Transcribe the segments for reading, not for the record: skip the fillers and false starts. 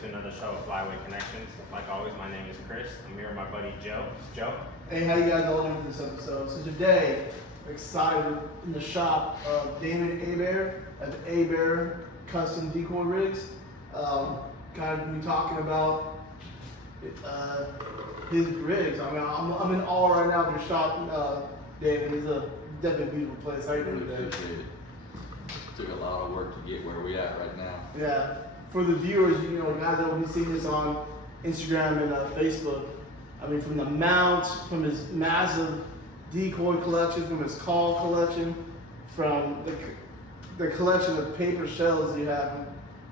to another show of Flyway Connections. Like always, my name is Chris. I'm here with my buddy Joe. Joe? Hey, how you guys all doing this episode? So today, we're excited in the shop of Damon Hebert of Hebert Custom Decoy Rigs. Kind of be talking about his rigs. I mean, I'm in awe right now of your shop, David. It's a definitely beautiful place. How you doing today? Took a lot of work to get where we at right now. Yeah. For the viewers, you know, guys that will be seeing this on Instagram and Facebook. I mean, from the mounts, from his massive decoy collection, from his call collection, from the collection of paper shells you have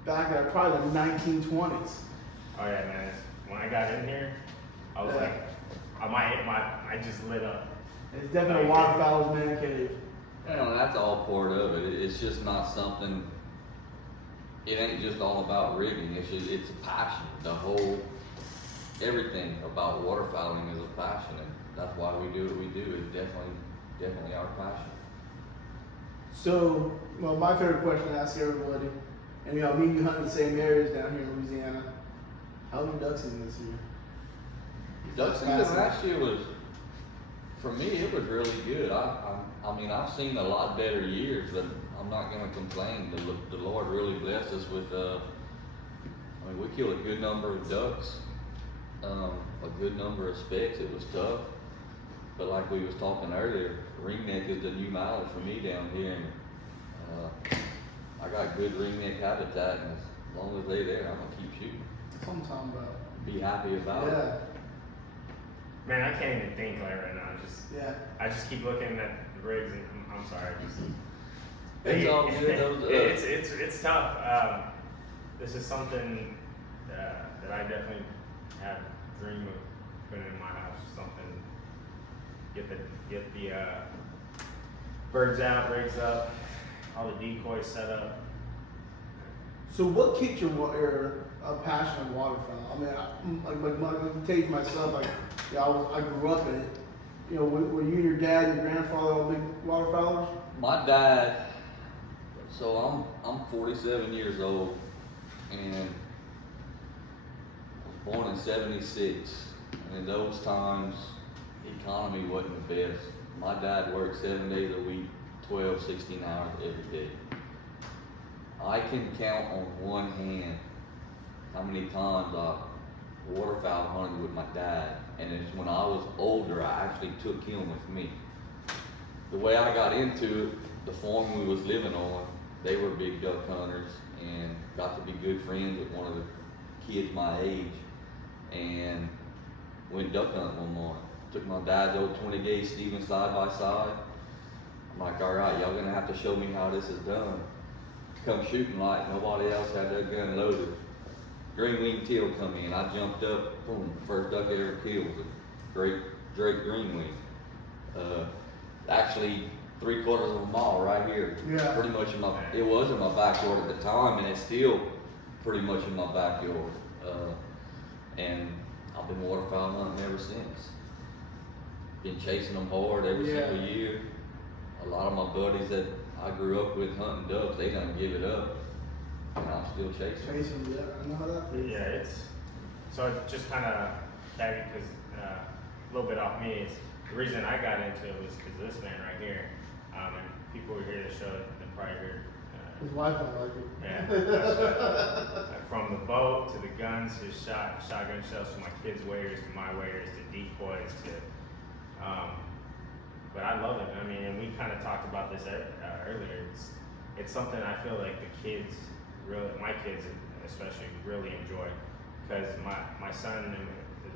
back at probably the 1920s. Oh yeah, man. When I got in here, I was like, I just lit up. It's definitely a waterfowler's man cave. And that's all part of it. It's just not something. It ain't just all about rigging. It's a passion. The whole everything about waterfowling is a passion, and that's why we do what we do. It's definitely our passion. So, well, my favorite question to ask everybody, and you know, me and you hunt in the same areas down here in Louisiana. How was your duck season this year? Duck season last year was, for me, it was really good. I mean, I've seen a lot better years, but I'm not going to complain. The Lord really blessed us with, I mean, we killed a good number of ducks, a good number of specks. It was tough, but like we was talking earlier, ringneck is the new mileage for me down here, and I got good ringneck habitat, and as long as they're there, I'm going to keep shooting. That's what I'm talking about. Be happy about it. Man, I can't even think right now. I just keep looking at the rigs, and I'm sorry. It's all good. It's tough. This is something that I definitely have a dream of putting in my house. Something get the birds out, rigs up, all the decoys set up. So, what kicked your passion of waterfowl? I mean, I can tell you for myself, like, yeah, I grew up in it. You know, were you and your dad and your grandfather all big waterfowlers? My dad, so I'm 47 years old, and I was born in '76, and in those times, the economy wasn't the best. My dad worked 7 days a week, 12, 16 hours every day. I can count on one hand how many times I waterfowl hunted with my dad, and it's when I was older I actually took him with me. The way I got into it, the farm we was living on, they were big duck hunters, and got to be good friends with one of the kids my age, and went duck hunting one morning. Took my dad's old 20 gauge Stevens side by side. I'm like, all right, y'all gonna have to show me how this is done. Come shooting light, nobody else had their gun loaded. Green wing teal come in, I jumped up, boom, first duck I ever killed was a great Drake green wing. Actually 3/4 of a mile right here. Yeah. Pretty much it was in my backyard at the time, and it's still pretty much in my backyard. And I've been waterfowl hunting ever since. Been chasing them hard every single year. A lot of my buddies that I grew up with hunting ducks, they done give it up. And I'm still chasing. Yeah, I know how that feels. Yeah, so it just kind of that because a little bit off me is the reason I got into it was because of this man right here, and people who hear the show they probably heard. His wife don't like it. Yeah, that's from the boat to the guns, his shotgun shells, to my kids' waders, to my waders, to decoys, to. But I love it. I mean, and we kind of talked about this earlier. It's something I feel like the kids. Really, my kids especially really enjoy, because my son, and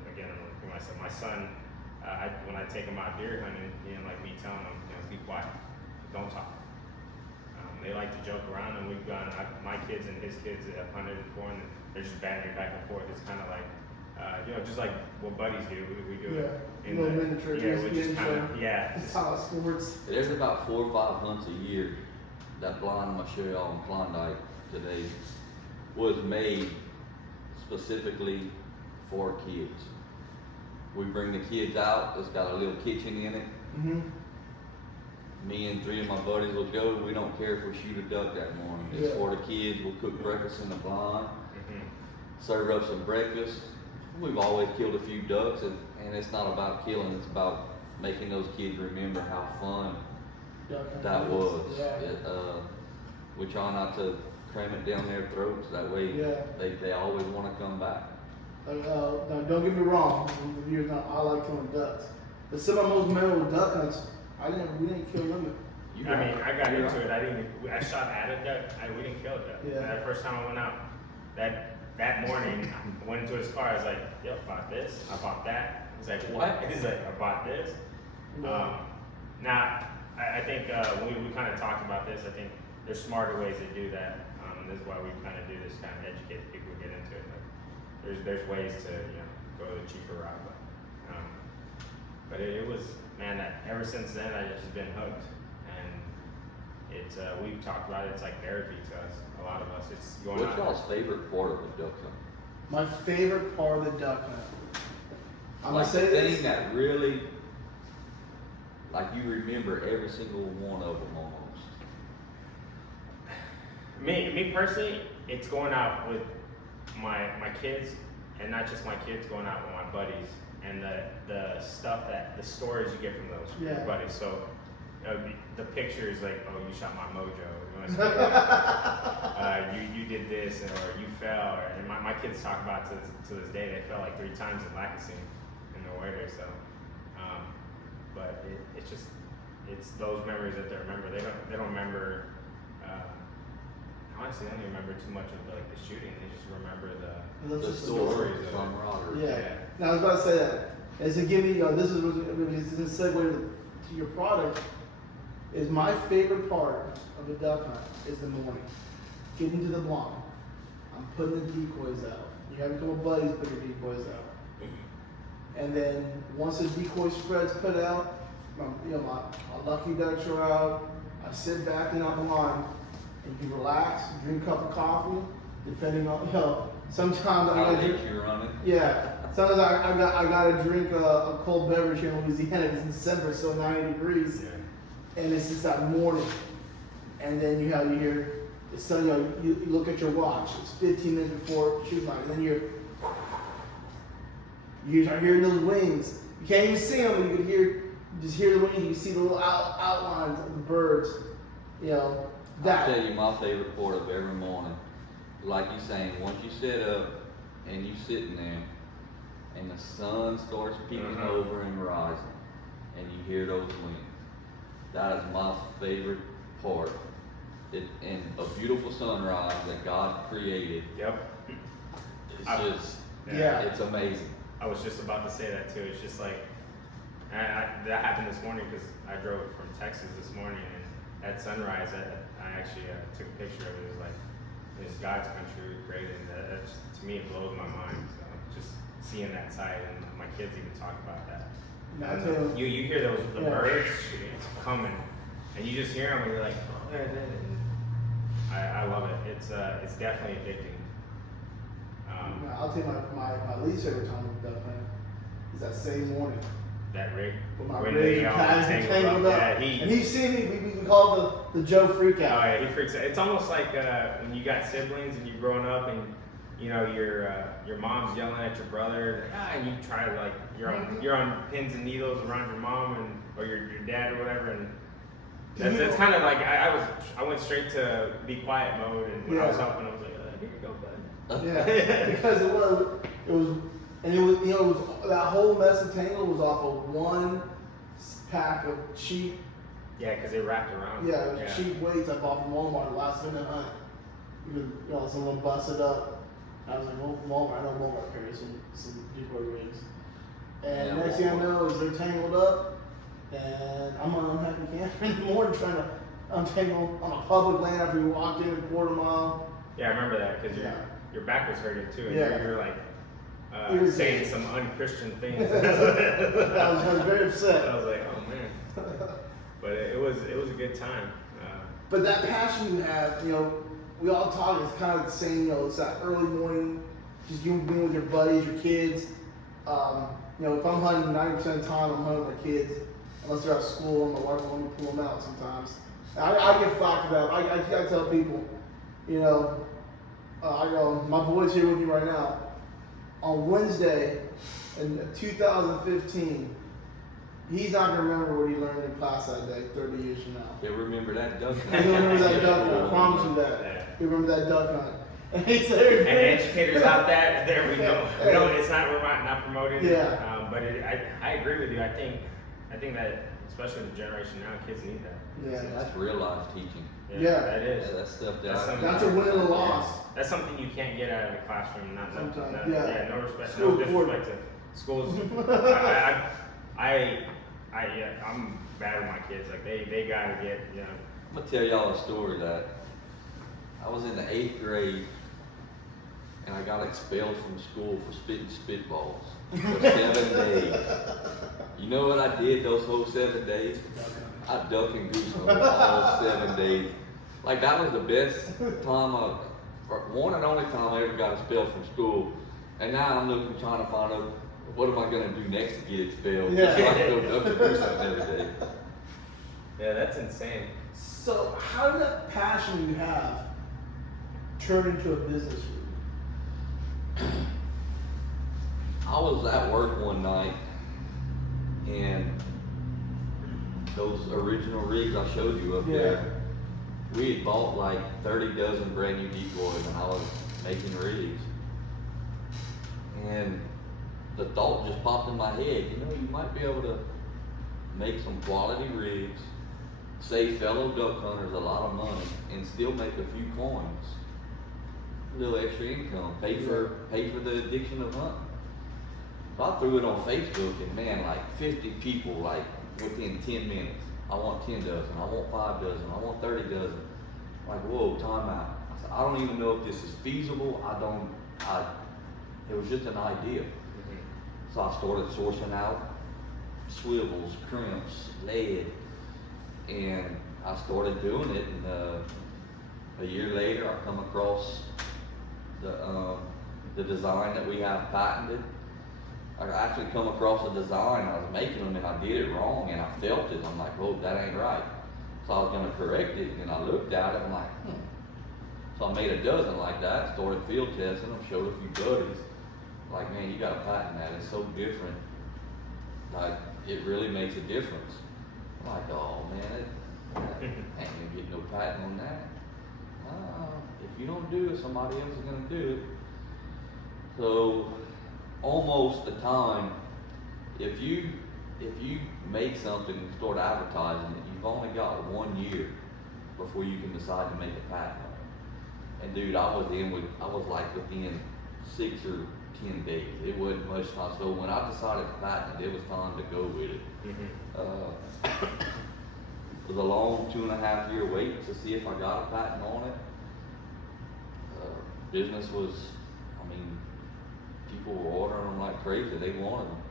again, my son, when I take him out deer hunting, he didn't like me telling him, you know, be quiet, don't talk. They like to joke around, and we've gone. My kids and his kids have hunted before, and they're just bantering back and forth. It's kind of like, you know, just like what buddies do. We do it in little miniature. Yeah, we just kind of It's how it sports. There's about 4 or 5 hunts a year that blind Michelle and Klondike today was made specifically for kids. We bring the kids out, it's got a little kitchen in it. Mm-hmm. Me and 3 of my buddies will go. We don't care if we shoot a duck that morning. It's for the kids. We'll cook breakfast in the blind. serve up some breakfast. We've always killed a few ducks, and it's not about killing, it's about making those kids remember how fun that was. Yeah. We try not to cram it down their throats, that way they always want to come back. Now, don't get me wrong, the viewers know I like killing ducks. But some of my most memorable duck hunts, we didn't kill them. I got into it. I shot at a duck. We didn't kill a duck. Yeah. That first time I went out, that morning, I went into his car. I was like, "Yep, bought this. I bought that." He's like, "What?" He's like, "I bought this." Yeah. Now, I think we kind of talked about this. I think there's smarter ways to do that. This is why we kind of do this, kind of educate people to get into it. Like, there's ways to go the cheaper route, but it was, man. Ever since then, I've just been hooked, and it's we've talked about it. It's like therapy to us. A lot of us. It's going. What's y'all's favorite part of the duck hunt? My favorite part of the duck hunt. I'm Like gonna say the this. thing that really, like you remember every single one of them almost. Me personally, it's going out with my kids, and not just my kids, going out with my buddies, and the stuff the stories you get from those buddies. So the pictures like, oh, you shot my mojo, you did this, or you fell, and my kids talk about to this day they fell like 3 times in Lacassine in the waiter. So, but it's those memories that they remember. They don't remember. Honestly, they don't even remember too much of the shooting. They just remember The stories stories, of it. camaraderie. Yeah. Now I was about to say that. As to give me, this is a segue to your product. Is my favorite part of the duck hunt is the morning. Getting to the blind. I'm putting the decoys out. You have a couple buddies put your decoys out. And then once the decoy spread's put out, my lucky ducks are out. I sit back in that blind and you relax, drink a cup of coffee, depending on, sometimes I gotta drink. You're running. Yeah, sometimes I gotta drink a cold beverage here in Louisiana. It's in December, so 90 degrees, and it's just that morning. And then you hear the sun. You look at your watch. It's 15 minutes before shoot time, and then you start hearing those wings. You can't even see them, but you can just hear the wings. You can see the little outlines of the birds. I'll tell you my favorite part of every morning. Like you saying, once you sit up and you sitting there and the sun starts peeking over and rising and you hear those wings. That is my favorite part. And a beautiful sunrise that God created. Yep. It's it's amazing. I was just about to say that too. It's just like, that happened this morning because I drove from Texas this morning, and at sunrise, I actually took a picture of it. It was like, it's God's country we created. That to me, it blows my mind. So just seeing that sight, and my kids even talk about that. And you hear the birds coming, and you just hear them, and you're like, oh, I love it. It's definitely addicting. I'll tell you my least favorite time of duck hunting is that same morning. That rig. When my When rigs they are all tangled up. Yeah, and he's seen me, we can call it the Joe freak Oh out. yeah, he freaks out. It's almost like when you got siblings and you're growing up and your mom's yelling at your brother, and you try to like you're on pins and needles around your mom or your dad or whatever, and that's kind of like I went straight to be quiet mode, and when I was helping, I was like, here you go, bud. Yeah, because it was that whole mess of tangle was off of one pack of cheap. Yeah, because they wrapped around. Yeah, it was cheap weights I bought from Walmart last minute hunt. Even someone busted up. I was like, well, Walmart. I know Walmart carries some decoy rigs. And next thing I know is they're tangled up, and I'm an unhappy camper in the morning trying to untangle on a public land after we walked in a quarter mile. Yeah, I remember that because your back was hurting too, and Yeah. you were like saying some unchristian things. I was very upset. I was like, oh man. But it was a good time. But that passion you have, we all talk. It's kind of the same. It's that early morning, just you being with your buddies, your kids. If I'm hunting 90% of the time, I'm hunting with my kids, unless they're at school and my wife will let me pull them out sometimes. I get flack for that. I tell people, I go, my boy's here with me right now. On Wednesday in 2015, he's not gonna remember what he learned in class that day 30 years from now. He'll remember that duck hunt. He'll remember that duck hunt, I promise you that. Yeah. He'll remember that duck hunt. And he said, And educators out there we go. We don't, it's not, we're not promoting it. Yeah. But I agree with you. I think that, especially the generation now, kids need that. yeah, That's real life teaching. Yeah. That is. Yeah, that's stuff That's that something- that's a win and a loss. That's something you can't get out of the classroom. Not Sometimes, not- yeah. no respect, School no disrespect to schools. I'm bad with my kids. Like they gotta get, you know. I'm gonna tell y'all a story that I was in the 8th grade and I got expelled from school for spitting spitballs for 7 days. You know what I did those whole 7 days? I duck and goose on all 7 days. Like that was the best time one and only time I ever got expelled from school. And now I'm looking, trying to find out what am I gonna do next to get expelled? Yeah. So I can go duck and goose on every day. Yeah, that's insane. So how did that passion you have turn into a business for you? I was at work one night and those original rigs I showed you up there, we had bought like 30 dozen brand new decoys and I was making rigs. And the thought just popped in my head, you know, you might be able to make some quality rigs, save fellow duck hunters a lot of money, and still make a few coins. A little extra income, pay for the addiction of hunting. So I threw it on Facebook and man, like 50 people like within 10 minutes. I want 10 dozen, I want 5 dozen, I want 30 dozen. I'm like, whoa, time out. I said, I don't even know if this is feasible. It was just an idea. So I started sourcing out swivels, crimps, lead, and I started doing it. And a year later, I come across the design that we have patented. I actually come across a design. I was making them and I did it wrong, and I felt it. I'm like, oh, that ain't right. So I was gonna correct it, and I looked at it. I'm like, So I made a dozen like that. Started field testing them. Showed a few buddies. Like, man, you got to patent that. It's so different. Like, it really makes a difference. I'm like, oh man, ain't gonna get no patent on that. If you don't do it, somebody else is gonna do it. So, almost the time, if you make something and start advertising it, you've only got 1 year before you can decide to make a patent on it. And dude, I was like within 6 or 10 days. It wasn't much time. So when I decided to patent it, it was time to go with it. It was a long 2.5 year wait to see if I got a patent on it. Business was, people were ordering them like crazy. They wanted them.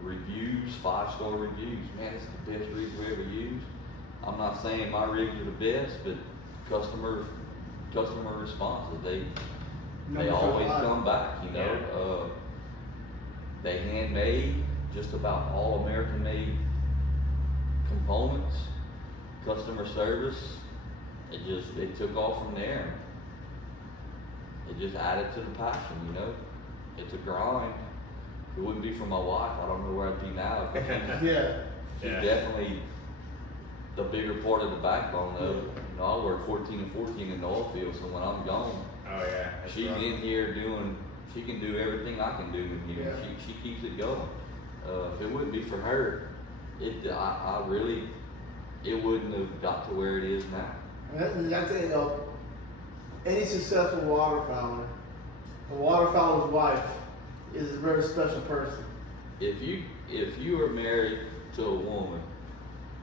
Reviews, 5-star reviews. Man, it's the best rig we ever used. I'm not saying my rigs are the best, but customer responses, they always come back, you know. They handmade just about all American made components, customer service. It took off from there. It just added to the passion, you know. It's a grind. If it wouldn't be for my wife, I don't know where I'd be now. She's definitely the bigger part of the backbone of it. You know, I work 14 and 14 in the oil field, so when I'm gone, she's in here she can do everything I can do in here. She keeps it going. If it wouldn't be for her, it wouldn't have got to where it is now. That's it, any successful waterfowler, a waterfowler's wife is a very special person. If you are married to a woman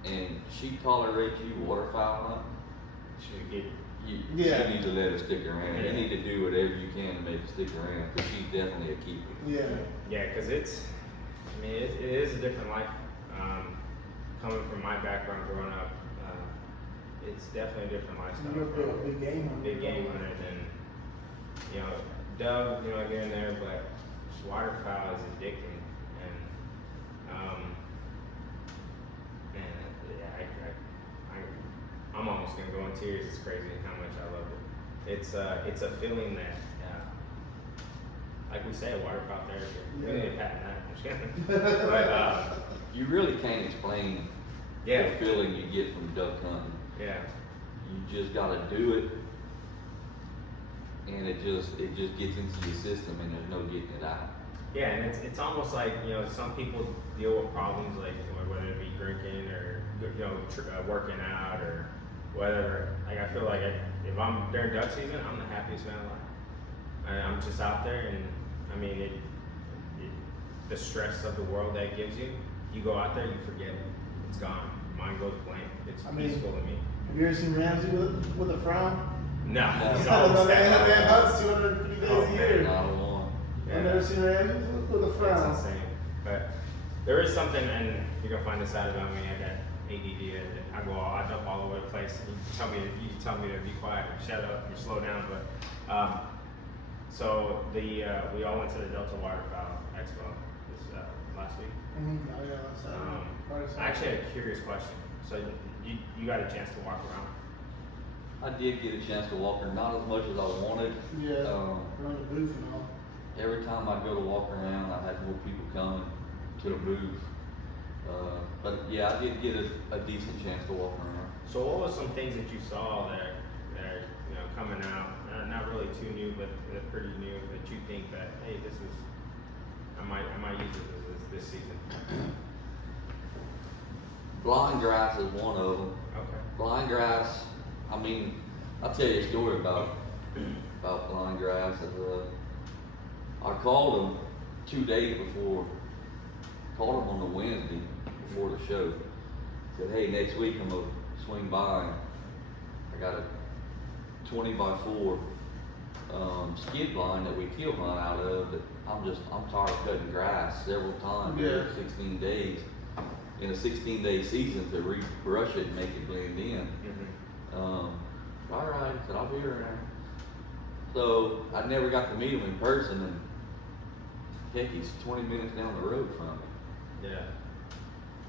and she tolerates you waterfowl hunting, you need to let her stick around. You need to do whatever you can to make her stick around, because she's definitely a keeper. Because it is a different life. Coming from my background growing up, it's definitely a different lifestyle. You're a big game hunter. Big game hunters, and dove, here and there, but waterfowl is addicting, and I'm almost gonna go in tears. It's crazy how much I love it. it's a feeling that, like we say, waterfowl therapy. We need to patent that. I'm just kidding. But You really can't explain yeah, the feeling you get from duck hunting. yeah, You just gotta do it, and it just gets into your system, and there's no getting it out. yeah, and it's almost like, you know, some people deal with problems like whether it be drinking or, you know, working out or whatever. Like I feel like if I'm during duck season, I'm the happiest man alive. I'm just out there, and I mean the stress of the world that it gives you. You go out there, you forget it. It's gone. Mind goes blank. It's peaceful to me. Have you ever seen Ramsey with a frown? No, he's No, always man, sad. hunts 250 days a year. Not a one. I've never seen Ramsey with a frown. It's insane. But there is something, and you're gonna find this out about me. I got ADD. I jump all over the place. You tell me to be quiet, or shut up, or slow down. But so we all went to the Delta Waterfowl Expo this last week. Mm-hmm. Oh, yeah, that's I actually had a curious question. So you got a chance to walk around? I did get a chance to walk around, not as much as I wanted. Yeah, run the booth and all. Every time I go to walk around, I had more people coming to the booth. But yeah, I did get a decent chance to walk around. So what were some things that you saw that are, you know, coming out? Not really too new, but they're pretty new. That you think that, hey, this is, I might use it this season. Blind grass is one of them. Okay. Blind grass, I mean, I'll tell you a story about blind grass. I called them 2 days before, called them on the Wednesday before the show. Said, hey, next week I'm gonna swing by. I got a 20x4 skid blind that we kill hunt out of, that I'm tired of cutting grass several times every 16 days. In a 16-day season to rebrush it and make it blend in. Mm-hmm. All right, I said, I'll be around. So I never got to meet him in person, and heck, he's 20 minutes down the road from me. Yeah.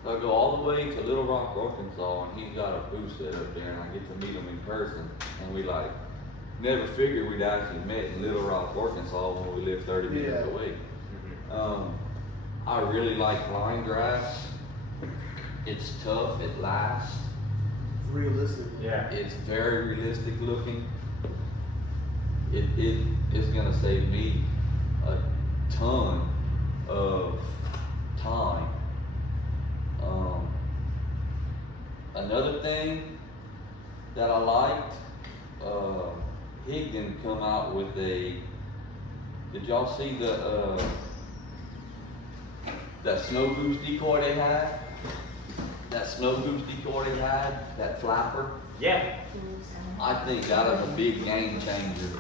So I go all the way to Little Rock, Arkansas, and he's got a booth set up there, and I get to meet him in person, and we never figured we'd actually met in Little Rock, Arkansas when we lived 30 minutes away. Mm-hmm. I really like blind grass. It's tough, it lasts. It's realistic. Yeah. It's very realistic looking. It is gonna save me a ton of time. Another thing that I liked, Higdon come out with did y'all see that snow goose decoy they had? That snow goose decoy they had, that flapper? Yeah. I think that is a big game changer.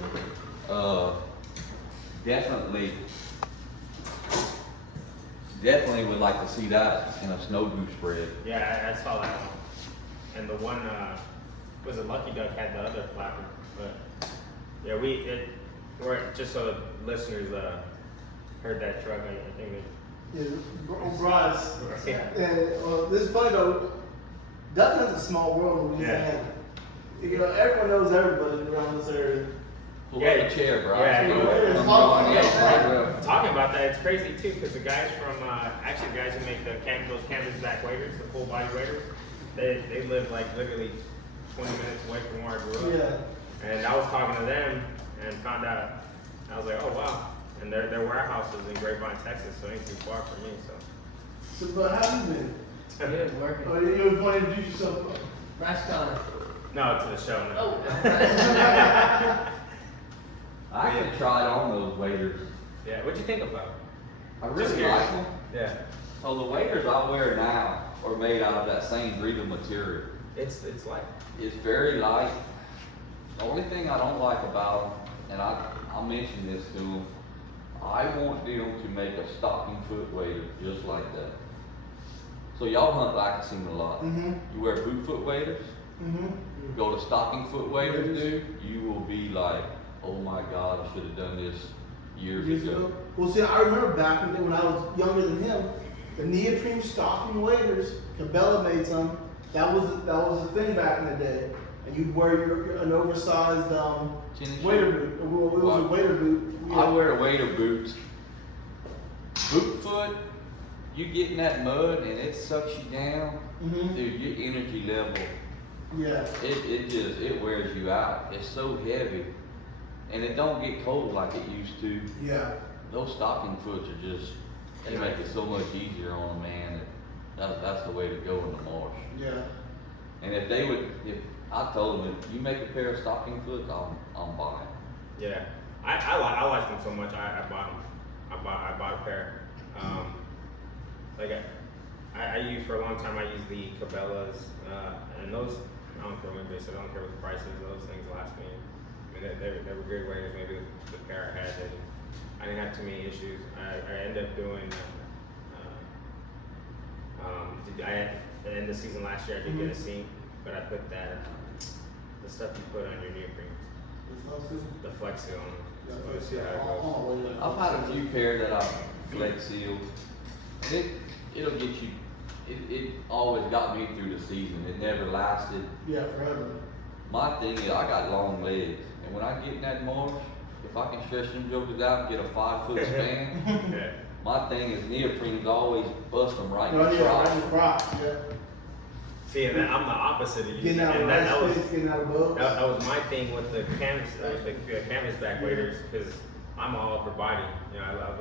Definitely would like to see that in a snow goose spread. Yeah, I saw that one. And the one, was it Lucky Duck had the other flapper, but yeah, we're just so the listeners heard that truck. I think Bryce. Yeah. Well, this is funny though. Duck hunt's a small world in Louisiana. You know, everyone knows everybody around this area. Pull up a chair, bro. Talking about that, it's crazy too, because the guys from, actually guys who make those canvasback waders, the full body waders, they live like literally 20 minutes away from where I grew up. Yeah. And I was talking to them and found out, I was like, oh wow. And their warehouse is in Grapevine, Texas, so it ain't too far from me, so. So, but how have you been? Good, working. Oh, you want to introduce yourself? Bryce Connor. No, to the show now. Oh, I actually tried on those waders. Yeah, what'd you think about? I really like them. Yeah. So the waders I wear now are made out of that same breathing material. It's light. It's very light. The only thing I don't like about them, and I'll mention this to them, I want them to make a stocking foot wader just like that. So y'all hunt Lacassine a lot. Mm-hmm. You wear boot foot waders, Mm-hmm. go to stocking foot waders, dude, you will be like, oh my God, I should have done this years ago. Well, see, I remember back in the day when I was younger than him, the neoprene stocking waders, Cabela made some. That was the thing back in the day. and you wear an oversized Tennis waiter shoe? boot. Well, it was a waiter boot. I wear waiter boots. Boot foot, you get in that mud and it sucks you down. Mhm. Dude, your energy level, Yeah. it wears you out. It's so heavy. And it don't get cold like it used to. Yeah. Those stocking foots are just, they make it so much easier on a man. That's the way to go in the marsh. Yeah. And if I told them, if you make a pair of stocking foots, I'm buying. Yeah, I like them so much. I bought them. I bought a pair. Like I used for a long time. I used the Cabela's, and those I don't care what anybody said. I don't care what the price is. Those things last me. I mean, they were good waders. Maybe the pair I had, I didn't have too many issues. I ended up doing. I had at the end of the season last year. I did get a seam, but I put that the stuff you put on your neoprenes, the Flex Seal on them. So we'll see how it goes. I've had a few pair that I've flex sealed. And it'll get you, it always got me through the season. It never lasted. Yeah, forever. My thing is I got long legs. And when I get in that marsh, if I can stretch them jokers out and get a 5-foot span, Yeah. my thing is neoprenes always bust them right in No, the yeah, crotch. right in the crotch. Yeah. See, and then I'm the opposite of you. Getting out of And rice that was plates, getting out of boats. that was my thing with the canvas, canvasback waders, because I'm all upper body. You know,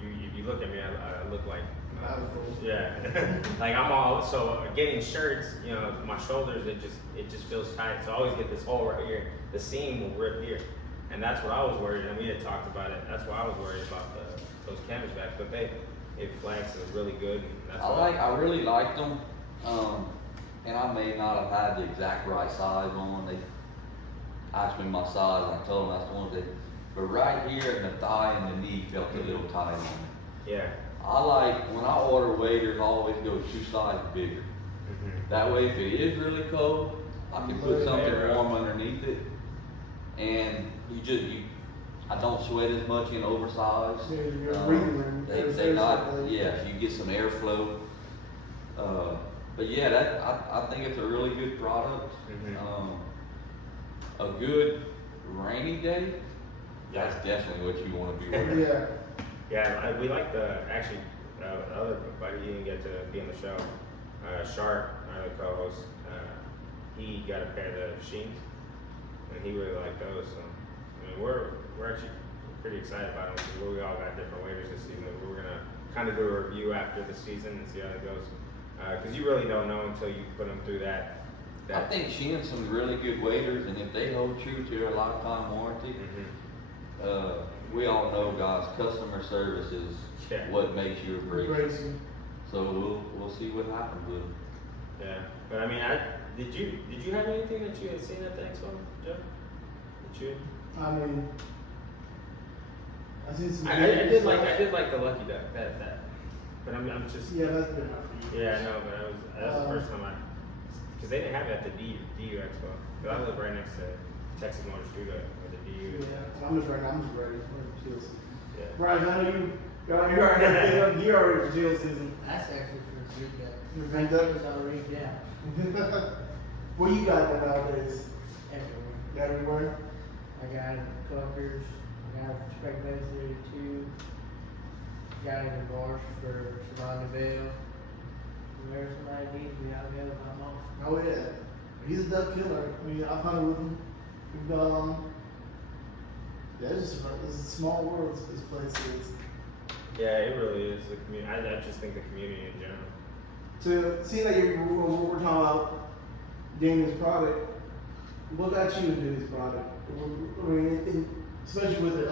if you look at me, I look like. Yeah, like I'm all so getting shirts. You know, my shoulders it just feels tight. So I always get this hole right here. The seam will rip here, and that's what I was worried. And we had talked about it. That's why I was worried about those canvasbacks. But it flex is really good. And that's I really liked them. And I may not have had the exact right size on. They asked me my size, and I told them that's the one that. But right here in the thigh and the knee felt a little tight on me. Yeah. I like, when I order waders, I always go 2 sizes bigger. That way, if it is really cold, I can put something warm underneath it. And I don't sweat as much in oversized. Yeah, you're breathing room. They not, yeah, you get some airflow. But yeah, I think it's a really good product. A good rainy day, that's definitely what you want to be wearing. Yeah. Yeah, we like the other buddy he didn't get to be on the show. Sharp, the co-host, he got a pair of the Sheens, and he really liked those. So I mean, we're actually pretty excited about them because we all got different waders this season. We're gonna kind of do a review after the season and see how it goes. Because you really don't know until you put them through that. I think Sheehan's some really good waders, and if they hold true to their lifetime warranty, we all know, guys, customer service is what makes you a break. So we'll see what happens with them. Yeah, but I mean, did you have anything that you had seen at the expo, Joe? That you? I mean, I seen some. I did like the Lucky Duck that, but I'm just. Yeah, that's been out for you. Yeah, I know, but that was the first time because they didn't have it at the DU Expo. But I live right next to Texas Motor Speedway with the DU. Yeah, I'm just ready. Yeah. Right, I know you're already for jail season. That's actually for the Greek duck. Your My Greek duck? kid was all rigged out What you got there nowadays? everywhere. Everywhere? I got clunkers, I got spec base 32, got in the marsh for Savannah Vale. Wherever somebody needs me, I'll go if I'm off. Oh yeah, he's a duck killer. I mean, I've hunted with him. We've yeah, it's a small world. This place is. Yeah, it really is the community. I just think the community in general. To see that we're talking about Damien's product, what got you into his product? I mean, especially with it.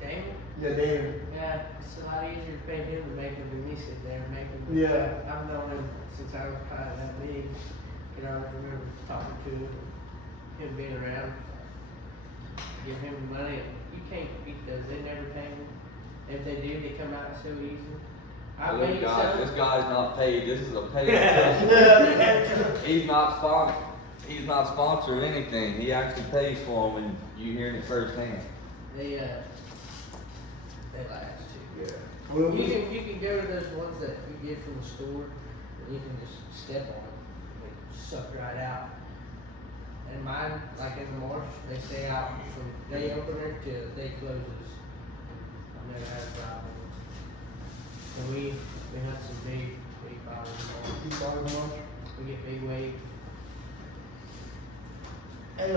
Damon? Yeah, Damien. Yeah, it's a lot easier to pay him to make them than me sit there and make them. Yeah. I've known him since I was kind of that big. You know, I remember talking to him, him being around. Give him the money. You can't beat those. They never pay me. If they do, they come out so easy. I Look, made guys, some. this guy's not paid. This is a paid. He's not sponsored. He's not sponsored anything. He actually pays for them, and you hearing it firsthand. They last too. Yeah. You can go to those ones that you get from the store, and you can just step on them, they suck right out. And mine, like in the marsh, they stay out from day opener till day closes. I've never had a problem. And we hunt some big bottom marsh. Big bottom marsh. We get big waves. And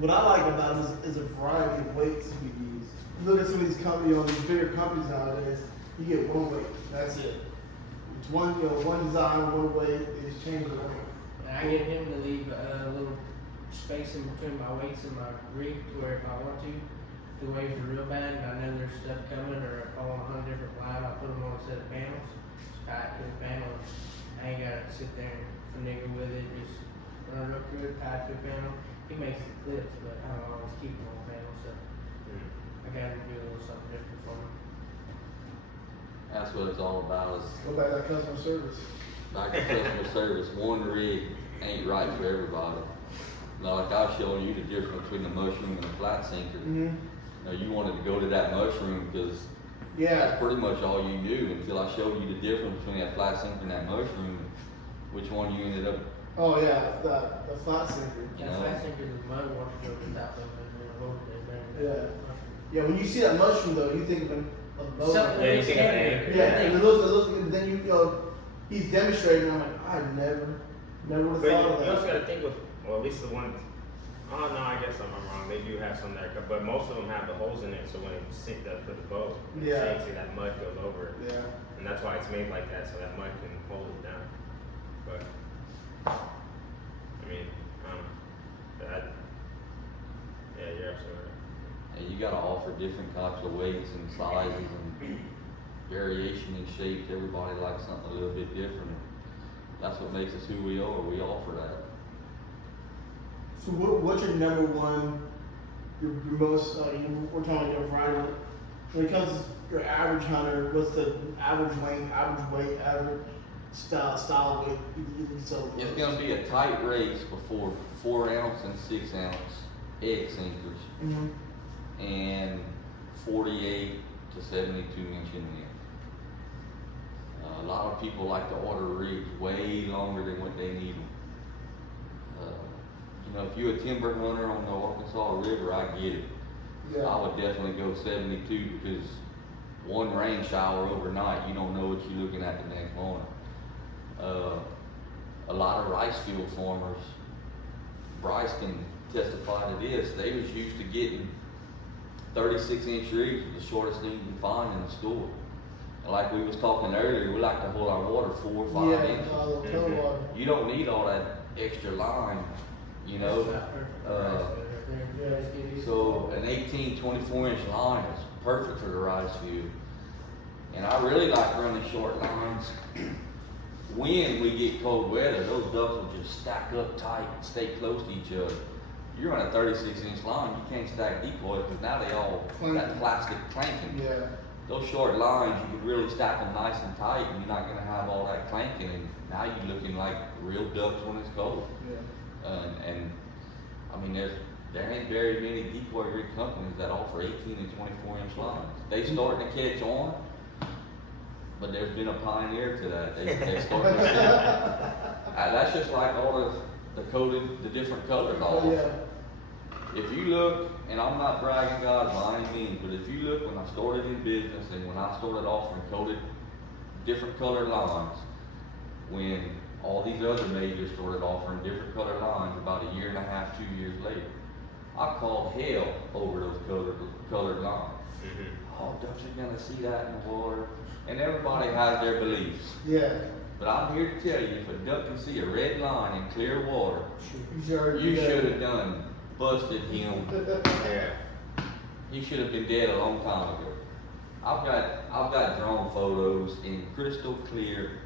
what I like about it is a variety of weights you can use. You look at some of these companies, these bigger companies nowadays, you get one weight, that's it. It's one design, one weight, they just change it up. And I get him to leave a little space in between my weights and my rig to where if I want to, if the waves are real bad and I know there's stuff coming or if I want to hunt a different line, I'll put them on a set of panels, tie it to the panel. I ain't gotta sit there and finagle with it, just run it up to it, tie it to a panel. He makes the clips, but I don't always keep them on panel, so I gotta do a little something different for him. That's what it's all about, is Go back to that customer service. like a customer service. One rig ain't right for everybody. Like I was showing you the difference between the mushroom and the flat sinker. Mm-hmm. Now you wanted to go to that mushroom because Yeah. that's pretty much all you knew until I showed you the difference between that flat sinker and that mushroom. Which one you ended up? Oh yeah, the flat sinker. You That know? flat sinker, the mud wash goes on top of it and hold it there. Yeah. Yeah, when you see that mushroom though, you think of a boat. Something Yeah, you that's think of heavy. anchor. Yeah, and it looks good. Then you know, he's demonstrating. I'm like, I never would have But thought you of also that. gotta think with, well, at least the ones, oh no, I guess I'm wrong, they do have some that, but most of them have the holes in it, so when it sinks up for the boat, when it Yeah. sinks, that mud goes over it. Yeah. And that's why it's made like that, so that mud can hold it down. But, I mean, yeah, you're absolutely right. And you gotta offer different types of weights and sizes and variation in shapes. Everybody likes something a little bit different. That's what makes us who we are. We offer that. So what's your number one, your most, we're talking your variety. When it comes to your average hunter, what's the average length, average weight, average style weight you sell? It's gonna be a tight race before 4 ounce and 6 ounce egg sinkers Mm-hmm. and 48 to 72 inch in length. A lot of people like to order rigs way longer than what they need them. You know, if you're a timber hunter on the Arkansas River, I get it. Yeah. I would definitely go 72 because one rain shower overnight, you don't know what you're looking at the next morning. A lot of rice field farmers, Bryce can testify to this, they was used to getting 36 inch rigs, the shortest thing you can find in the store. And like we was talking earlier, we like to hold our water 4 or 5 inches. Yeah, water. You don't need all that extra line, you know. That's about perfect for rice field right there. Just get used to So it. an 18, 24 inch line is perfect for the rice field. And I really like running short lines. When we get cold weather, those ducks will just stack up tight and stay close to each other. You run a 36 inch line, you can't stack decoy because now they all got plastic clanking. Yeah. Those short lines, you can really stack them nice and tight and you're not gonna have all that clanking, and now you're looking like real ducks when it's cold. Yeah. And I mean, there ain't very many decoy rig companies that offer 18 and 24 inch lines. They starting to catch on, but there's been a pioneer to that. They're starting to see. That's just like all the different colors all Oh, yeah. If you look, and I'm not bragging God by any means, but if you look when I started in business and when I started offering coated different color lines, when all these other majors started offering different color lines about 1.5 years, 2 years later, I called hell over those colored lines. Mm-hmm. Oh, ducks are gonna see that in the water. And everybody has their beliefs. Yeah. But I'm here to tell you, if a duck can see a red line in clear water, You you should have done busted him. Yeah. He should have been dead a long time ago. I've got drone photos in crystal clear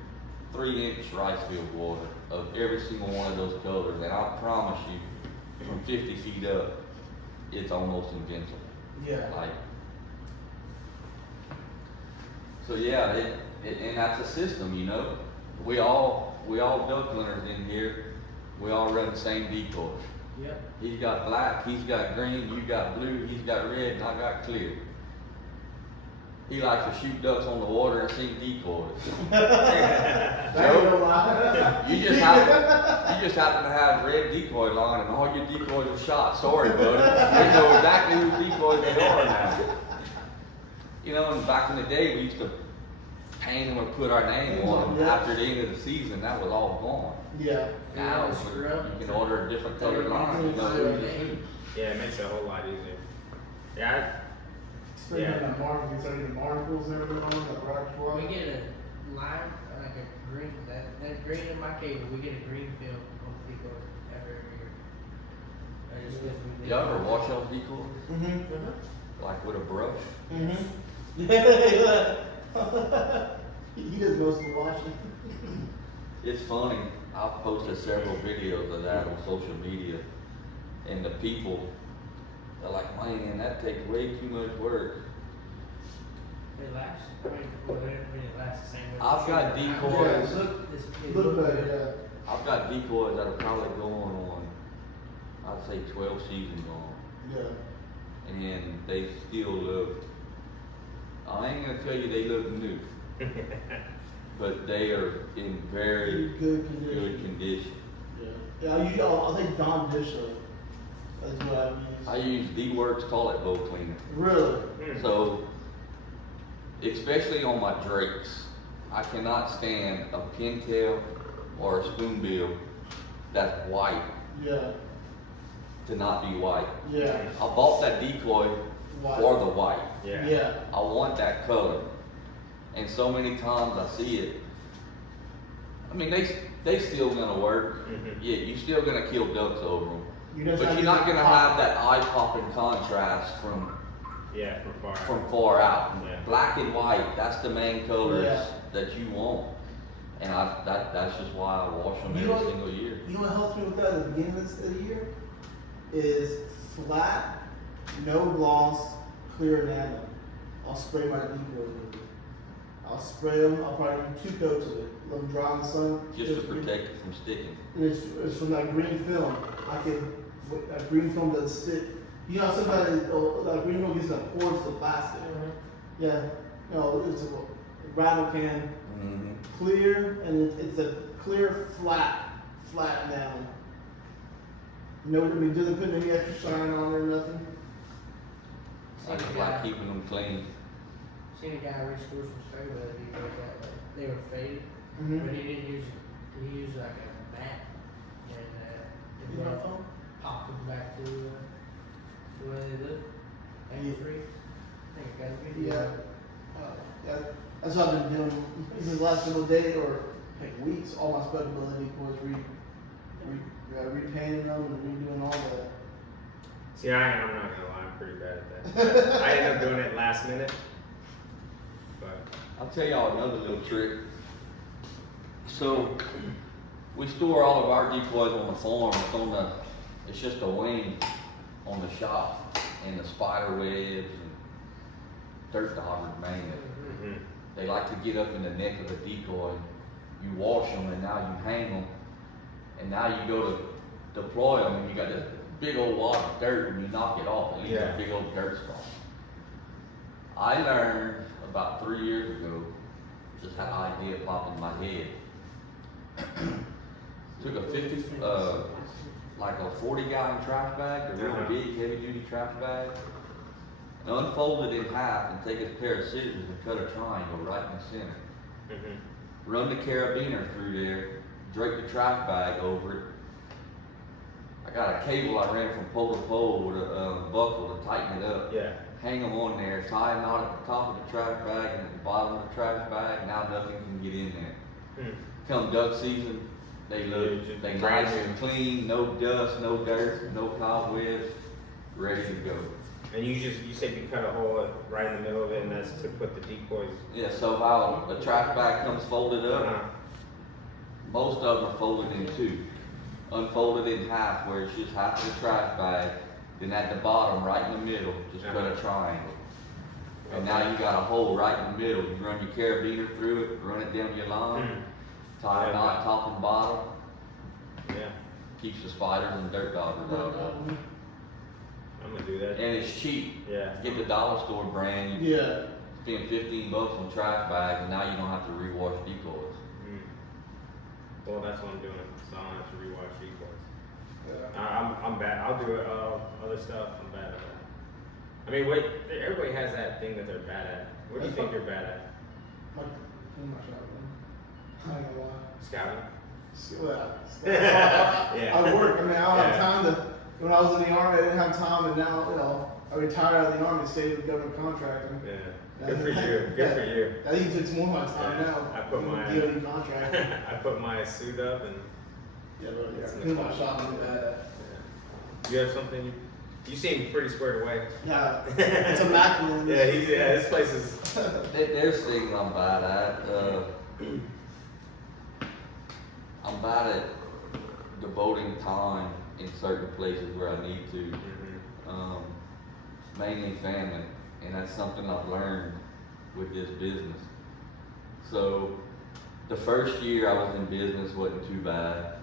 3-inch rice field water of every single one of those colors, and I promise you, from 50 feet up, it's almost invincible. Yeah. Like, so yeah, and that's a system, you know. We all duck hunters in here. We all run the same decoy. Yep. He's got black, he's got green, you got blue, he's got red, and I got clear. He likes to shoot ducks on the water and sing decoys. That ain't no lie. You just happen to have red decoy line and all your decoys are shot. Sorry, buddy. You know exactly who decoys they are now. You know, and back in the day, we used to paint them or put our name on them after the end of the season. That was all gone. Yeah. Now you can order a different colored line. You know who it is. Yeah, it makes it a whole lot easier. Yeah, Spray on that mark, you start getting marbles and everything on that rock swap. We get a line, like a green, that's green in my cable, we get a green film on the decoys every year. I just wish we did. Y'all ever wash y'all decoys? Mm-hmm. Like with a brush? Mm-hmm. He does most of the washing. It's funny. I've posted several videos of that on social media, and the people are like, man, that takes way too much work. It lasts, I mean, well, it lasts the same way. I've got decoys. Look better, I've got decoys that are probably going on, I'd say 12 seasons on, yeah. and they still look, I ain't gonna tell you they look new, but they are in very Good condition. good condition. Yeah, I'll take Dawn dish soap. That's what I use. I use D-Works toilet bowl cleaner. Really? So, especially on my drakes, I cannot stand a pintail or a spoonbill that's white Yeah. to not be white. Yeah. I bought that decoy White. for the white. yeah. Yeah. I want that color. And so many times I see it. I mean, they still gonna work. Yeah, you still gonna kill ducks over them. But you're not gonna have that eye-popping contrast from Yeah, from far out. Yeah. Black and white, that's the main colors Yeah. that you want. And that's just why I wash them You know every what- single year. You know what helps me with that at the beginning of the year? Is flat, no gloss, clear enamel. I'll spray my decoys with it. I'll spray them, I'll probably do 2 coats of it. Let them dry in the sun. Just to protect it from sticking. And it's from that green film. That green film doesn't stick. You know, somebody, that green film gets that pores to the plastic. Yeah, no, it's a rattle can, clear, and it's a clear, flat enamel. No, I mean, it doesn't put any extra shine on it or nothing. I just like keeping them clean. Seen a guy restore some spray weather decoys that way. They were faded, Mm-hmm. but he didn't use, he used like a mat and, You know, phone? popped them back to, the way they look. Thank free. I think I got a video. Yeah, that's what I've been doing these last couple of days or like weeks. All my special ability decoys, repainting them and redoing all that. See, I'm not gonna lie, I'm pretty bad at that. I end up doing it last minute. But I'll tell y'all another little trick. So, we store all of our decoys on the farm. It's just a wing on the shop, and the spider webs and dirt daubers mainly. They like to get up in the neck of the decoy. You wash them, and now you hang them, and now you go to deploy them, and you got this big old wad of dirt, and you knock it off, and you get a big old dirt spot. I learned about 3 years ago, just had an idea pop in my head. Took a 50, like a 40-gallon trash bag, a real big, heavy-duty trash bag, and unfold it in half and take a pair of scissors and cut a triangle right in the center. Run the carabiner through there, drape the trash bag over it. I got a cable I ran from pole to pole with a buckle to tighten it up. yeah. Hang them on there, tie them out at the top of the trash bag and at the bottom of the trash bag. Now nothing can get in there. Come duck season, they look, they nice and clean, no dust, no dirt, no cobwebs, ready to go. And you said you cut a hole right in the middle of it, and that's to put the decoys. Yeah, so how the trash bag comes folded up, most of them are folded in 2. Unfolded in half, where it's just half of the trash bag. Then at the bottom, right in the middle, just cut a triangle. And now you got a hole right in the middle. You run your carabiner through it, run it down your line, tie a knot top and bottom. Yeah, Keeps the spiders and dirt daubers out. I'm gonna do that. And it's cheap. Yeah. Get the dollar store brand. Yeah. spend $15 on trash bags, and now you don't have to rewash decoys. Well, that's what I'm doing, so I don't have to rewatch decoys. Yeah. I'm bad. I'll do it. Other stuff, I'm bad at that. I mean, wait. Everybody has that thing that they're bad at. What do you think you're bad at? My shot, man. I ain't gonna lie. Scouting. Yeah. I work. I mean, I don't have Yeah. time to. When I was in the army, I didn't have time, and now, you know, I retired out of the army and stayed with government contracting. Yeah. Good for you. Good for you. That even takes more of my time Yeah. now. I put my DoD contract. I put my suit up and. Yeah, but It's yeah, my shop is bad. You have something? You seem pretty squared away. Yeah, it's immaculate. Yeah. This place is. There's things I'm bad at. I'm bad at devoting time in certain places where I need to. Mainly family, and that's something I've learned with this business. So, the first year I was in business wasn't too bad.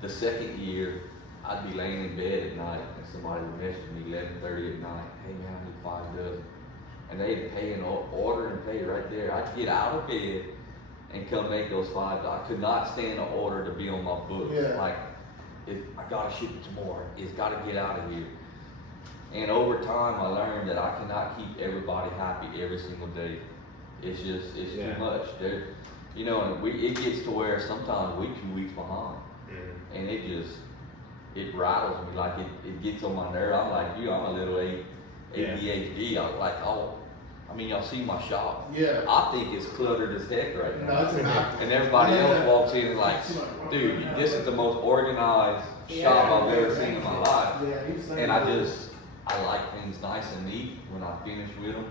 The second year, I'd be laying in bed at night and somebody would message me 11:30 at night, hey man, I need 5 dozen. And they'd pay and order and pay right there. I'd get out of bed and come make those 5 dollars. I could not stand the order to be on my books. Yeah. Like, I gotta ship it tomorrow. It's gotta get out of here. And over time, I learned that I cannot keep everybody happy every single day. It's just, it's Yeah. too much. You know, and it gets to where sometimes we're 2 weeks behind. And it rattles me, like it gets on my nerve. I'm like, I'm a little ADHD. I'm like, I mean, y'all see my shop. Yeah. I think it's cluttered as heck right now. No, it's immaculate. And everybody Yeah. else walks in and like, dude, this is the most organized shop I've ever seen in my life. Yeah, he was saying And that. I like things nice and neat. When I finish with them,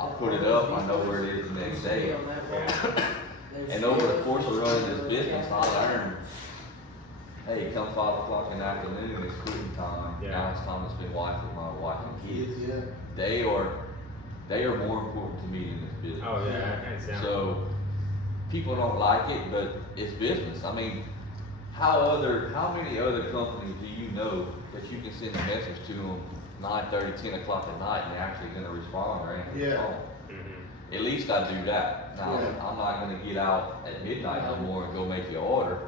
I put it up. I know where it is the next day. And over the course of running this business, I learned, hey, come 5 o'clock in the afternoon, it's quitting time. Yeah. Now it's time to spend life with my wife and kids. Yeah. They are more important to me in this business. Oh yeah, hands down. So people don't like it, but it's business. I mean, how many other companies do you know that you can send a message to them 9:30, 10 o'clock at night and they're actually going to respond or answer the Yeah. phone? Mm-hmm. At least I do that. Now, Yeah. I'm not going to get out at midnight no more and go make your order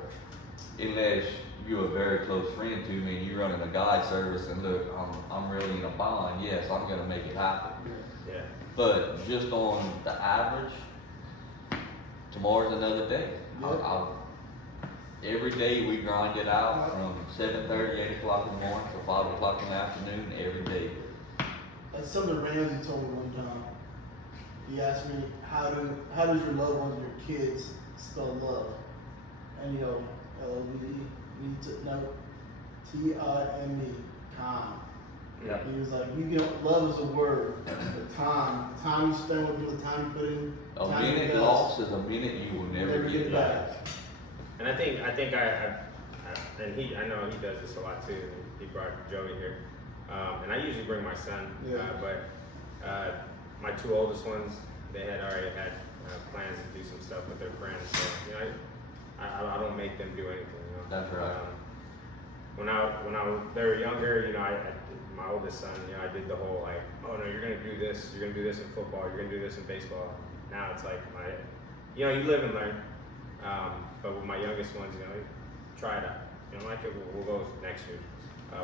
unless you're a very close friend to me and you're running a guide service and look, I'm really in a bind. Yes, I'm going to make it happen. Yeah. But just on the average, tomorrow's another day. Yeah. Every day we grind it out from 7:30, 8 o'clock in the morning to 5 o'clock in the afternoon every day. That's something Ramsey told me one time. He asked me, how does your loved ones, your kids, spell love? And LOVE, Time, time. Yep. He was like, love is a word, but time you spend with people, the time you put in. A time you minute invest, lost is a minute you will never get back. And I think I know he does this a lot too. He brought Joey here, and I usually bring my son. Yeah. But my 2 oldest ones, they had already had plans to do some stuff with their friends. So I don't make them do anything. That's right. When they were younger, my oldest son, I did the whole like, oh no, you're gonna do this in football, you're gonna do this in baseball. Now it's like you live and learn. But with my youngest ones, try it out. You don't like it, we'll go next year.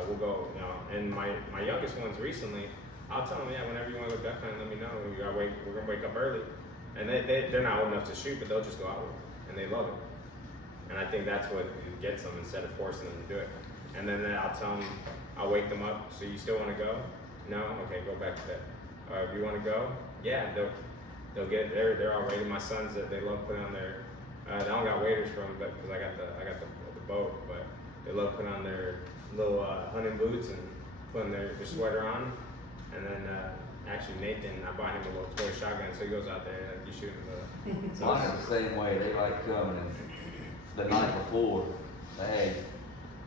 We'll go, and my youngest ones recently, I'll tell them, yeah, whenever you want to go duck hunting, let me know. We're gonna wake up early, and they're not old enough to shoot, but they'll just go out with it, and they love it. And I think that's what gets them instead of forcing them to do it. And then I'll tell them, I'll wake them up. So you still want to go? No? Okay, go back to bed. If you want to go, yeah, they'll get. They're already my sons that they love putting on their. They don't got waders from, but because I got the boat, but they love putting on their little hunting boots and putting their sweater on, and then actually Nathan, I bought him a little toy shotgun, so he goes out there and he's shooting the. Mine are the same way. They like coming and the night before, say, hey,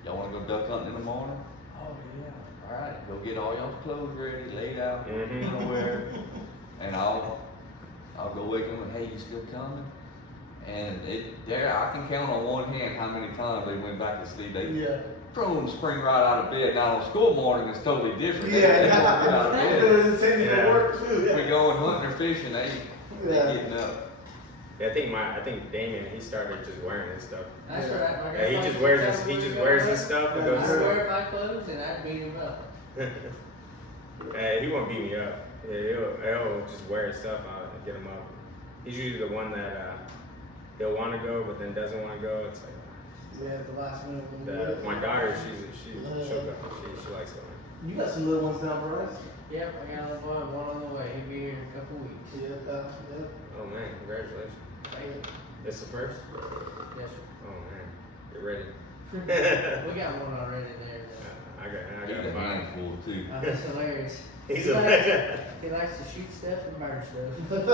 y'all want to go duck hunting in the morning? Oh yeah. All right, go get all y'all's clothes ready, laid out, nowhere, and I'll go wake them and hey, you still coming? And I can count on one hand how many times they went back to sleep. They throw spring right out of bed. Now on school morning it's totally different. They won't get out of bed. The same thing at work. work too. We Yeah. going hunting or fishing, they Yeah. getting up. Yeah, I think Damien, he started just wearing his stuff. That's Yeah. right. My Yeah, he grandfather just wears took his out he where just we wears go his with. stuff and Yeah, goes I'd to wear my clothes and I'd beat him up. He won't beat me up. Yeah, he'll just wear his stuff out and get him up. He's usually the one that he'll want to go but then doesn't want to go. It's like Yeah, at the last minute. my daughter, she'll go. She likes going. You got some little ones down, Bryce? Yep, I got a little boy, one on the way. He'll be here in a couple weeks. Yeah, yeah. Oh man, congratulations. Thank you. It's the first? Yes, sir. Oh man, get ready. We got one already there. I got He's a mine. handful too. That's hilarious. He's he, a likes, he likes to shoot stuff and burn stuff.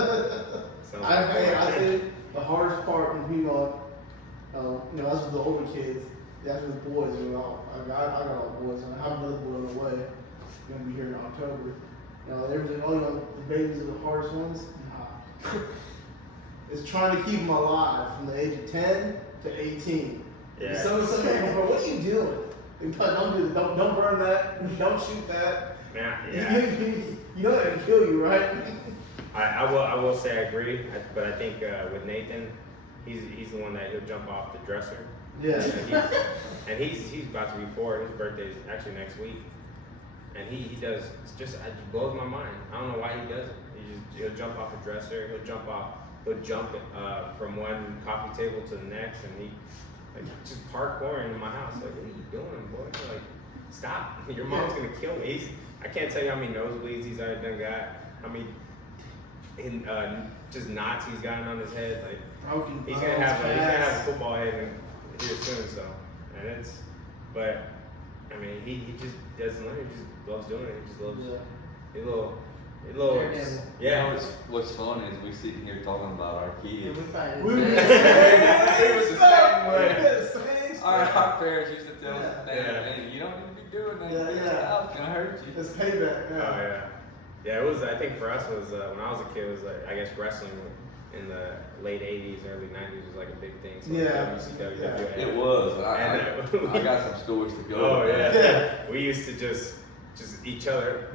Sounds I like tell you, the hardest part when people, that's with the older kids. That's with the boys. I got all the boys, and I have another boy on the way. He's gonna be here in October. Everything. The babies are the hardest ones. Nah. It's trying to keep them alive from the age of 10 to 18. Yeah. Some people go, what are you doing? Don't do that. Don't burn that. Don't shoot that. Yeah. You know that can kill you, right? I will say I agree, but I think with Nathan, he's the one that he'll jump off the dresser. Yeah. And he's about to be 4. His birthday's actually next week, and he does. It just blows my mind. I don't know why he does it. He'll jump off a dresser. He'll jump from one coffee table to the next, and he just parkouring in my house. Like, what are you doing, boy? Like, stop! Your mom's gonna kill me. I can't tell you how many nosebleeds he's already done got. How many just knots he's gotten on his head. Like, he's gonna have a football head here soon. So, and but I mean, he just doesn't learn. He just loves doing it. He just loves You know, what's fun is we sitting here talking about our kids. We were the the same same Our parents used to tell us, Yeah. "Hey, you don't need to be doing that. Yeah. It's gonna hurt you." It's payback. Oh yeah, yeah. It was. I think for us was when I was a kid. It was like, I guess wrestling in the late '80s, early '90s was like a big thing. So Yeah. WCW, Yeah. It was. And, I got some stories to go. Oh with yeah. that. We used to just each other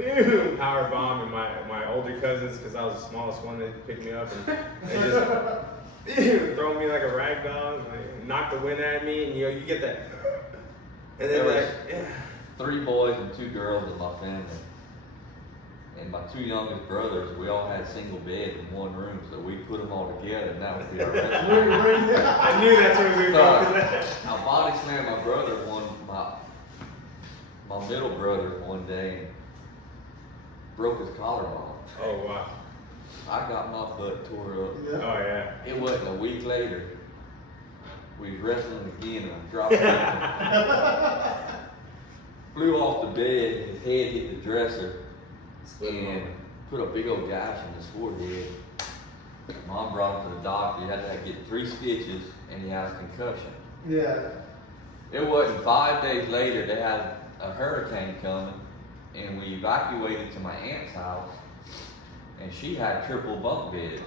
power bomb, and my older cousins, because I was the smallest one, they picked me up and just throw me like a rag doll, like, knock the wind at me, and you get that. And then There was 3 boys and 2 girls in my family. And my 2 youngest brothers, we all had single beds in one room, so we put them all together, and that would be our wrestling. I knew that's where we were going. I body slammed my brother my middle brother one day and broke his collarbone. Oh wow. I got my butt tore up. Yeah. Oh yeah. It wasn't a week later. We was wrestling again and I dropped him. Flew off the bed and his head hit the dresser and put a big old gash in his forehead. Mom brought him to the doctor. He had to get 3 stitches and he had a concussion. Yeah. It wasn't 5 days later they had a hurricane coming and we evacuated to my aunt's house and she had triple bunk beds.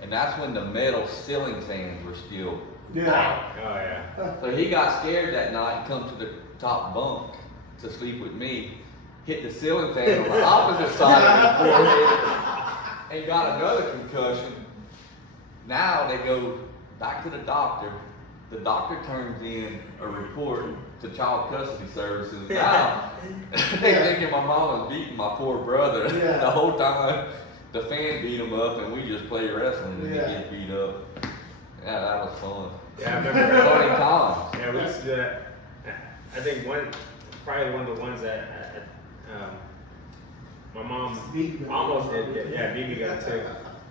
And that's when the metal ceiling fans were still Yeah. Oh yeah. So he got scared that night and come to the top bunk to sleep with me, hit the ceiling fan on the opposite side of his forehead, and got another concussion. Now they go back to the doctor. The doctor turns in a report to Child Custody Services. Now they thinking my mom was beating my poor brother Yeah. the whole time. The fan beat him up, and we just play wrestling and Yeah. he get beat up. Yeah, that was fun. Yeah, I remember. Funny times. Yeah, we used to do that. I think probably one of the ones that my mom almost did get. Yeah, BB got too.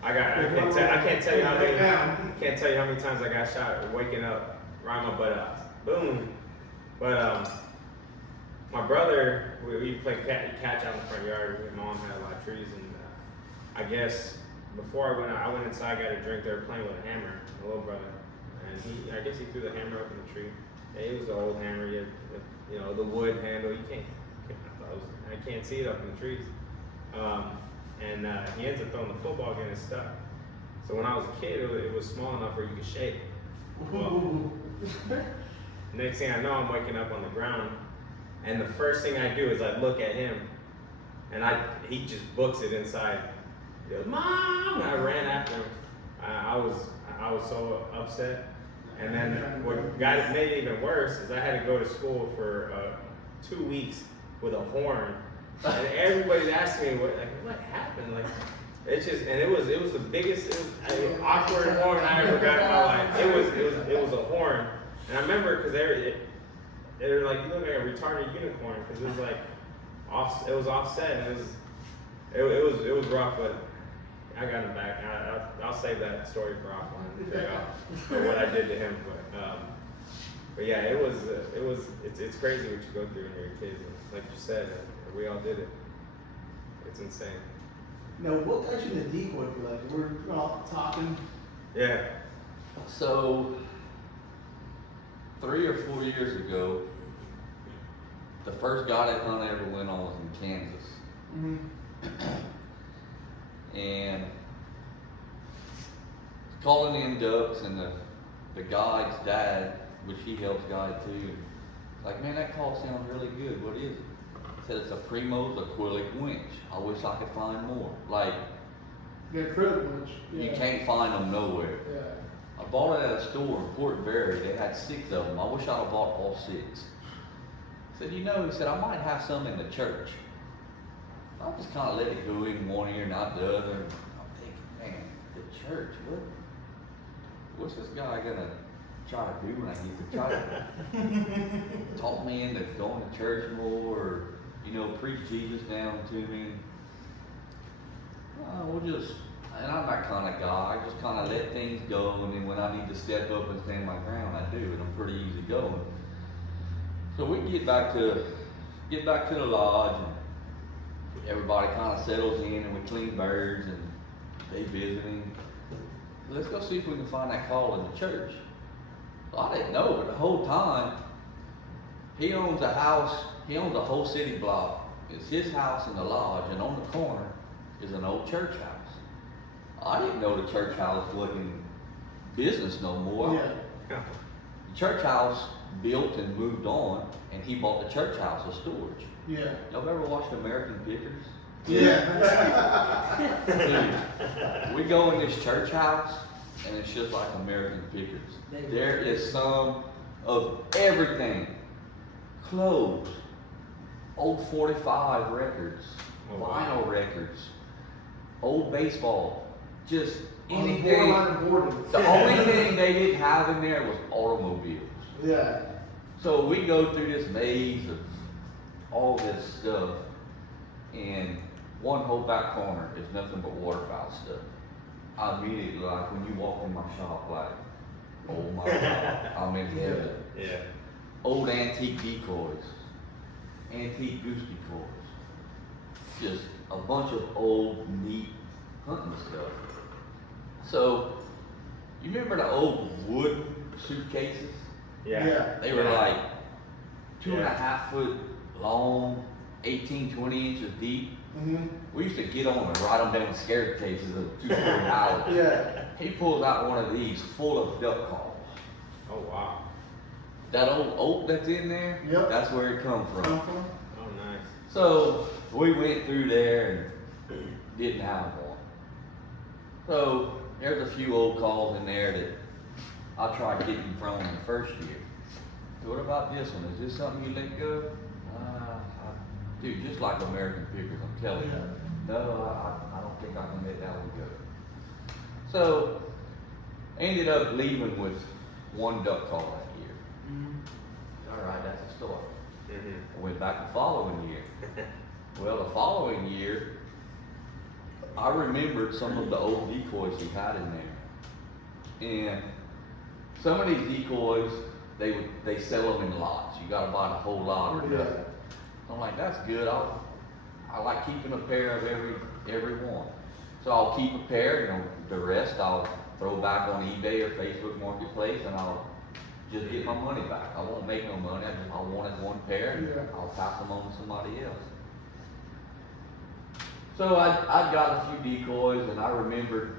I can't tell you how many times I got shot waking up, right my butt out. Boom. But my brother, we played catch out in the front yard. My mom had a lot of trees, and I guess before I went inside, got a drink. They were playing with a hammer, my little brother, and I guess he threw the hammer up in the tree. It was an old hammer, the wood handle. I can't see it up in the trees. And he ends up throwing the football again and stuck. So when I was a kid, it was small enough where you could shake. Well, next thing I know, I'm waking up on the ground, and the first thing I do is I look at him, and he just books it inside. He goes, Mom! And I ran after him. I was so upset. And then what made it even worse is I had to go to school for 2 weeks with a horn, and everybody's asking me what happened. Like, it's just, and it was the biggest awkward horn I ever got in my life. It was a horn, and I remember because they were like, you look like a retarded unicorn, because it was like it was offset, and it was rough, but I got him back. I'll save that story for offline to figure out what I did to him. But yeah, it's crazy what you go through when you're a kid. Like you said, we all did it. It's insane. Now, what got you in the decoy collection? We're all talking. Yeah. So 3 or 4 years ago, the first guided hunt I ever went on was in Kansas. And calling in ducks, and the guide's dad, which he helps guide too, like, man, that call sounds really good. What is it? He said it's a Primo's acrylic winch. I wish I could find more. Like, The acrylic winch. you can't find them nowhere. Yeah. I bought it at a store in Port Barry. They had 6 of them. I wish I'd have bought all 6. He said, he said, I might have some in the church. I just kind of let it go in one ear, not the other. I'm thinking, man, the church, what's this guy gonna try to do when I get to try to talk me into going to church more, or, preach Jesus down to me? And I'm that kind of guy. I just kind of let things go, and then when I need to step up and stand my ground, I do, and I'm pretty easy going. So we get back to the lodge, and everybody kind of settles in, and we clean birds, and they visiting. Let's go see if we can find that call in the church. So I didn't know, but the whole time, he owns a house. He owns a whole city block. It's his house and the lodge, and on the corner is an old church house. I didn't know the church house wasn't in business no more. Yeah. The church house built and moved on, and he bought the church house as storage. Yeah. Y'all ever watched American Pickers? Yeah. Dude, we go in this church house, and it's just like American Pickers. There is some of everything. Clothes, old 45 records, vinyl records, old baseball, just anything. The only thing they didn't have in there was automobiles. Yeah. So we go through this maze of all this stuff, and one whole back corner is nothing but waterfowl stuff. I immediately, like, when you walk in my shop, like, oh my God, I'm in heaven. Yeah. Old antique decoys, antique goose decoys, just a bunch of old, neat hunting stuff. So, you remember the old wood suitcases? Yeah. They were like 2.5 foot long, 18, 20 inches deep. Mm-hmm. We used to get on them and ride them down with scare cases of 2 hours. Yeah. He pulls out one of these full of duck calls. Oh wow. That old oak that's in there, that's where it come from. Oh nice. So we went through there and didn't have one. So there's a few old calls in there that I tried getting from in the first year. So what about this one? Is this something you let go? Dude, just like American Pickers, I'm telling you. No, I don't think I can let that one go. So ended up leaving with one duck call that year. All right, that's a story. I went back the following year. Well, the following year, I remembered some of the old decoys he had in there. And some of these decoys, they sell them in lots. You gotta buy the whole lot or nothing. I'm like, that's good. I like keeping a pair of every one. So I'll keep a pair, the rest I'll throw back on eBay or Facebook Marketplace, and I'll just get my money back. I won't make no money. I wanted one pair, and I'll pass them on to somebody else. So I got a few decoys, and I remembered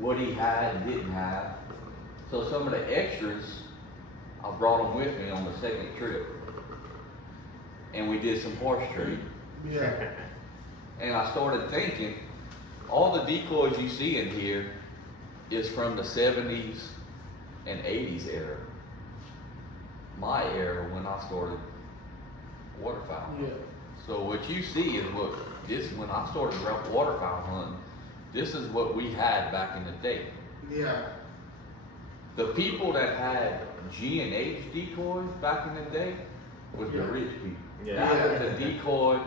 what he had and didn't have. So some of the extras, I brought them with me on the second trip. And we did some horse trading. Yeah. And I started thinking, all the decoys you see in here is from the 70s and 80s era. My era when I started waterfowl. Yeah. So what you see is when I started waterfowl hunting, this is what we had back in the day. Yeah. The people that had G&H decoys back in the day was the rich people. Yeah. That was the decoy,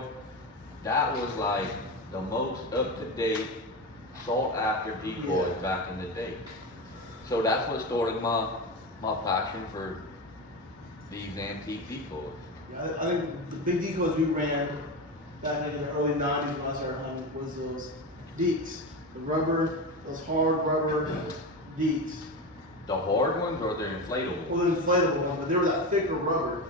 that was like the most up-to-date, sought-after decoys back in the day. So that's what started my passion for these antique decoys. Yeah, I think the big decoys we ran back in the early 90s when I started hunting was those deeks. The rubber, those hard rubber deeks. The hard ones or the inflatable? Well, the inflatable one, but they were that thicker rubber.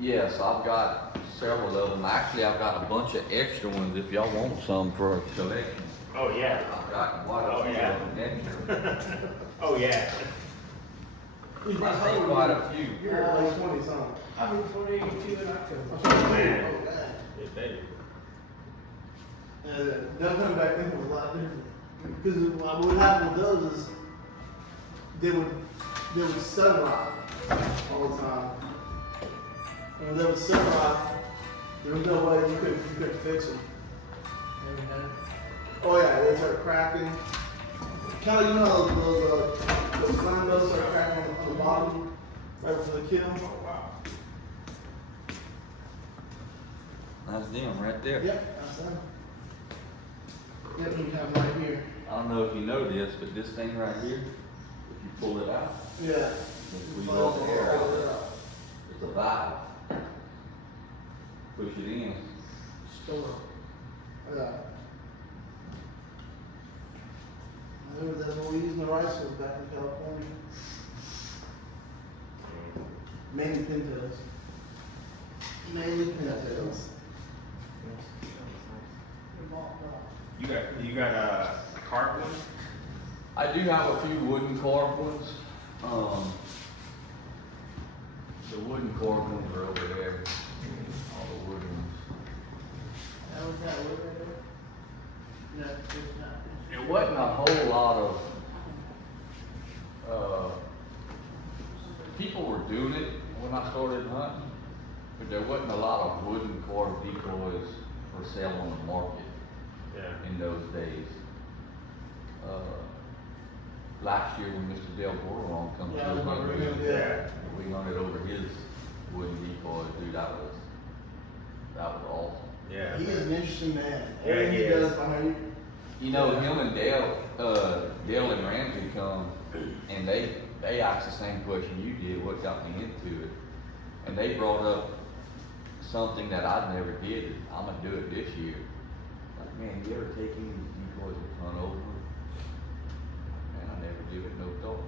Yes, I've got several of them. Actually, I've got a bunch of extra ones if y'all want some for a collection. Oh yeah. I've got quite a few of them extra. Oh yeah. I think quite a few. You're like 20 something. I'm 22 in October. Oh, Man. man. It's better. And them coming back then was a lot different. Because what would happen with those is they would sun rot all the time. And when they would sun rot, there was no way you could fix them. Never done it. Oh yeah, they start cracking. Kelly, you know those slime bells start cracking on the bottom right before the kill? Oh wow. That's them right there. Yep, that's them. Yep, you have them right here. I don't know if you know this, but this thing right here, if you pull it out, Yeah. we let the air out. It's a valve. Push it in. Store. Yeah. I remember that's what we used in the rice fields back in California. Mainly pintails. Mainly pintails. You got a carp one? I do have a few wooden carved ones. The wooden carved ones are over there. All the wooden ones. How was that wood right there? No, it's not. It wasn't a whole lot of, people were doing it when I started hunting, but there wasn't a lot of wooden carved decoys for sale on the market Yeah. in those days. Last year when Mr. Del Bordelon come Yeah, I to remember us, him, yeah. we hunted over his wooden decoys, dude, that was awesome. Yeah. He's an interesting man. Yeah, Everything he he is. does behind you. You know, him and Dale and Ramsey come, and they asked the same question you did, what got me into it. And they brought up something that I never did, I'm gonna do it this year. Like, man, you ever take any decoys and hunt over? Man, I never give it no thought.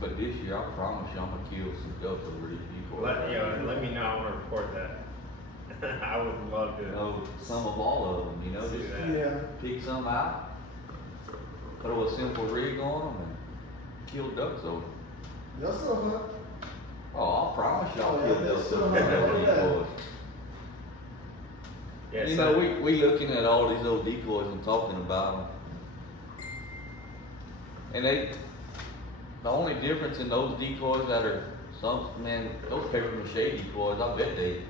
But this year, I promise you, I'm gonna kill some ducks over these decoys. Let me know, I wanna record that. I would love to. You know, some of all of them, you know, See just that. Yeah. pick some out, throw a simple rig on them, and kill ducks over them. Y'all still hunt? Oh, I promise y'all Oh, yeah, kill that's ducks still over hard, them yeah. decoys. Yeah, You so- know, we looking at all these old decoys and talking about them. And the only difference in those decoys that are man, those paper mache decoys, I bet they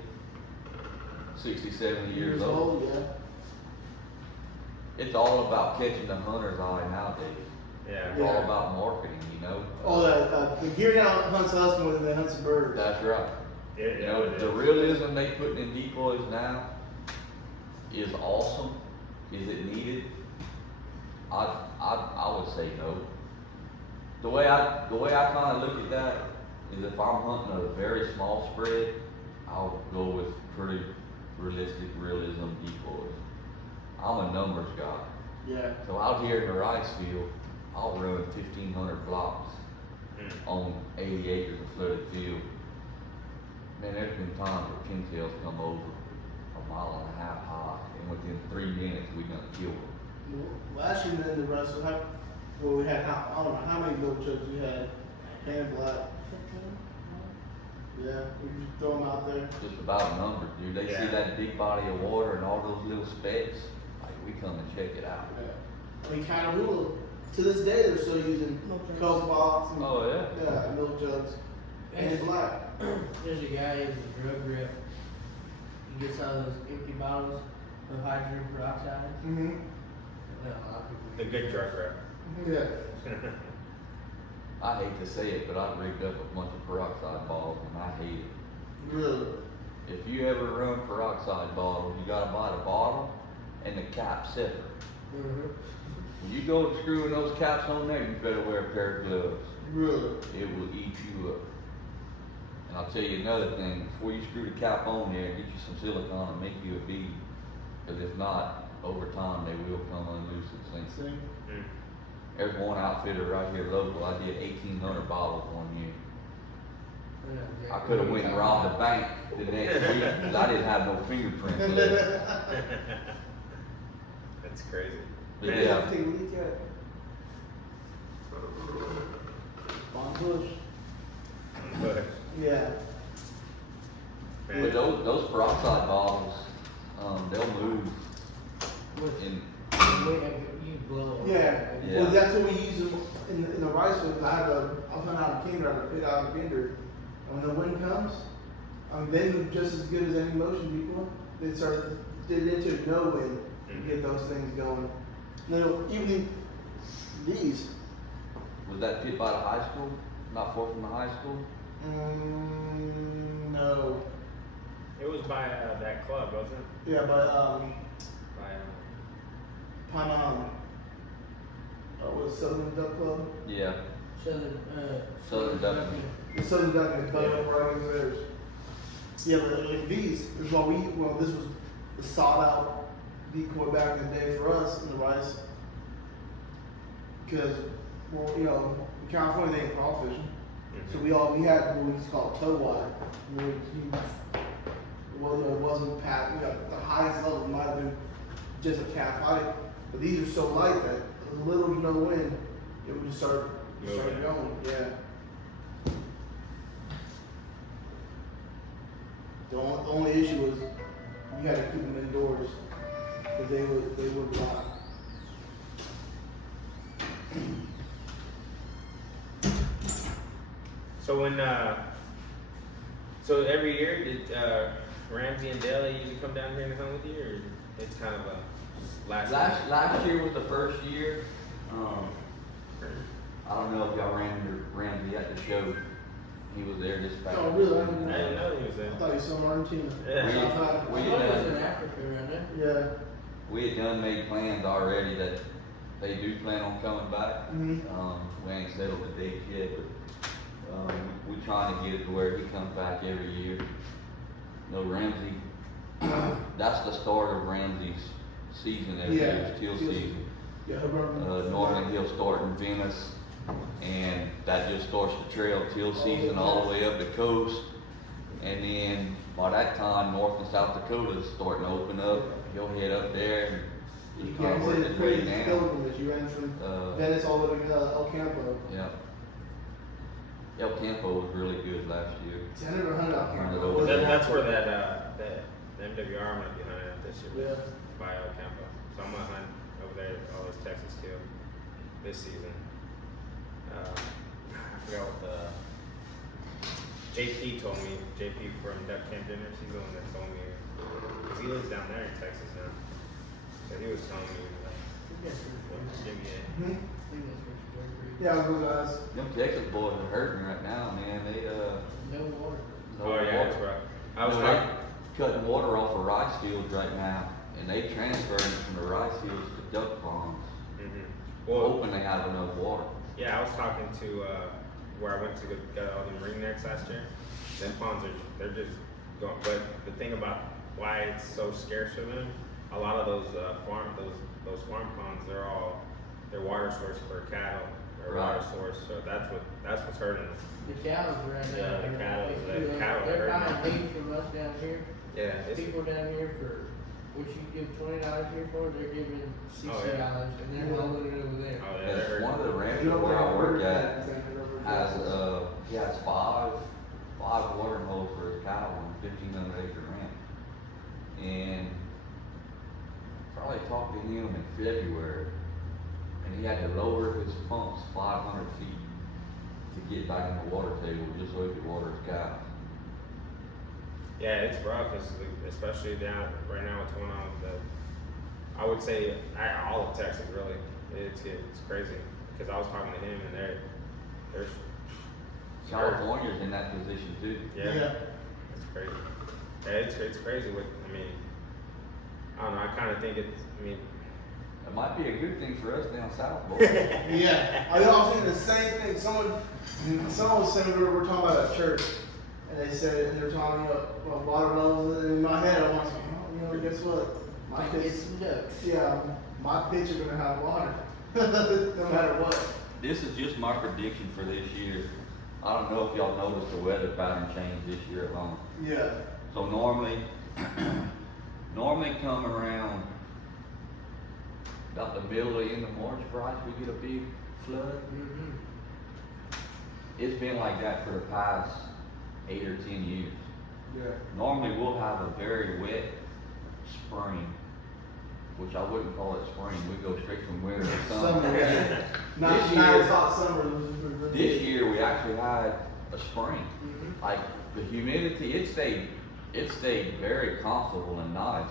60, 70 years old. Yeah. It's all about catching the hunter's eye nowadays. Yeah. It's all about marketing, you know? Oh, the gear now hunts us more than they hunt the birds. That's right. Yeah, You know, it the is. realism they put in decoys now is awesome. Is it needed? I would say no. The way I kind of look at that is if I'm hunting a very small spread, I'll go with pretty realistic realism decoys. I'm a numbers guy. Yeah. So out here in the rice field, I'll run 1,500 blocks on 80 acres of flooded field. Man, there's been times where pintails come over 1.5 miles high, and within 3 minutes we done killed them. Last year in the Russell, we had, I don't know how many little chokes we had. Pan black. Yeah, we just throw them out there. Just about numbers, dude. They see Yeah. that big body of water and all those little specks. we come and check it out. Yeah. I mean, Catahoula, to this day, they're still using Coke bottles and Oh, yeah. yeah, milk jugs. And black. There's a guy who's a drug rep. He gets all those empty bottles of hydrogen peroxide. Mm-hmm. Well, a lot of people The good drug rep. Yeah. I hate to say it, but I rigged up a bunch of peroxide bottles and I hate it. Really? If you ever run peroxide bottles, you gotta buy the bottle and the cap separate. Mm-hmm. When you go to screwing those caps on there, you better wear a pair of gloves. Really? It will eat you up. And I'll tell you another thing, before you screw the cap on there, get you some silicone and make you a bead. Because if not, over time they will come unloose at the same. See? Mm. There's one outfitter right here local, I did 1,800 bottles one year. I could have went and robbed a bank the next week because I didn't have no fingerprints left. That's crazy. But Man, yeah, Take a leak at Bon Bush. But, Yeah. but man, those peroxide bottles, they'll move With, in. you blow. Yeah. Yeah. Well, that's what we use in the rice field. I'll hunt out a kinder, I pick out a kinder. And when the wind comes, they move just as good as any motion people. They start did into no wind to get those things going. Now, even these, Was that tip out of high school? Not far from the high school? no. it was by that club, wasn't it? Yeah, but By Panama. Was Southern Duck Club? Yeah. Southern Duck. The Southern Duck is better right against theirs. Yeah, but like these, this is why this was the sought out decoy back in the day for us in the rice. Because, well, in California they ain't crawfishing. So we had what we used to call toe wire. It wasn't packed. The highest level might have been just a calf height, but these are so light that as little to no wind, it would just start Moving. going. Yeah. The only issue was you had to keep them indoors because they would rot. So when so every year did Ramsey and Dale usually come down here and hunt with you, or it's kind of a Last year was the first year. I don't know if y'all ran into Ramsey at the show. He was there this past. Oh, really? I didn't know he was I there. thought you saw Argentina. Yeah. South Africa. We I thought it was had in Africa right there. Yeah. we had done made plans already that they do plan on coming back. Mhm. We ain't settled the dates yet, but we trying to get it to where he comes back every year. No Ramsey. That's the start of Ramsey's season every year, is teal season. Yeah, Hebert. Normally he'll start in Venice, and that just starts the trail teal season all the way up the coast. And then by that time, North and South Dakota is starting to open up. He'll head up there and he's kind of working his way down. Pilgrimage. You ran from Venice all the way to El Campo. Yeah. El Campo was really good last year. See, I never hunted El Hunted Campo. over there. That's where that MWR might be hunting at this year. Yeah. By El Campo. So I'm gonna hunt over there all this Texas teal this season. I forgot what the JP told me. JP from Duck Camp Dinners. He's the one that told me because he lives down there in Texas now. So he was telling me like, Hmm? Yeah. Yeah, I was gonna ask. Them Texas boys are hurting right now, man. They No water. no oh yeah, water. that's right. I was They're talking. cutting water off of rice fields right now, and they transferring it from the rice fields to duck ponds, Well, hoping they have enough water. yeah, I was talking to where I went to get all the marine necks last year. Them ponds they're just going. But the thing about why it's so scarce for them, a lot of those farm ponds, they're water source for cattle or water Right. source. So that's what's hurting them. The cows right now. Yeah, the cattle They're are hurting. buying beef from us down here. Yeah, it's, People down here for what you give $20 here for, they're giving $60, Oh, yeah. and they're hauling it over there. oh yeah, they're hurting. One of the ranchers where I work at has he has five watering holes for his cattle on a 1,500 acre ranch, and for probably talked to him in February, and he had to lower his pumps 500 feet to get back in the water table just so he could water his cows. Yeah, it's rough, especially down right now. What's going on with I would say all of Texas really. It's crazy because I was talking to him and there's California's in that position too. yeah. It's crazy. Yeah, it's crazy. I mean, I don't know. I kind of think it might be a good thing for us down south, boy. Yeah, I was thinking the same thing. Someone was saying we were talking about at church, and they said, and they were talking about water levels. And in my head, I was like, oh, guess what? My Might pitch, get some ducks. yeah, my pitch are gonna have water, no matter what. This is just my prediction for this year. I don't know if y'all noticed the weather pattern change this year alone. Yeah, So normally come around about the middle of the end of March, Bryce, we get a big flood. Mm-hmm. It's been like that for the past 8 or 10 years. yeah. Normally we'll have a very wet spring, which I wouldn't call it spring. We go straight from winter to summer. Summer, yeah. Not This as year- hot summer. This year we actually had a spring. Mm-hmm. Like the humidity, it stayed very comfortable and nice.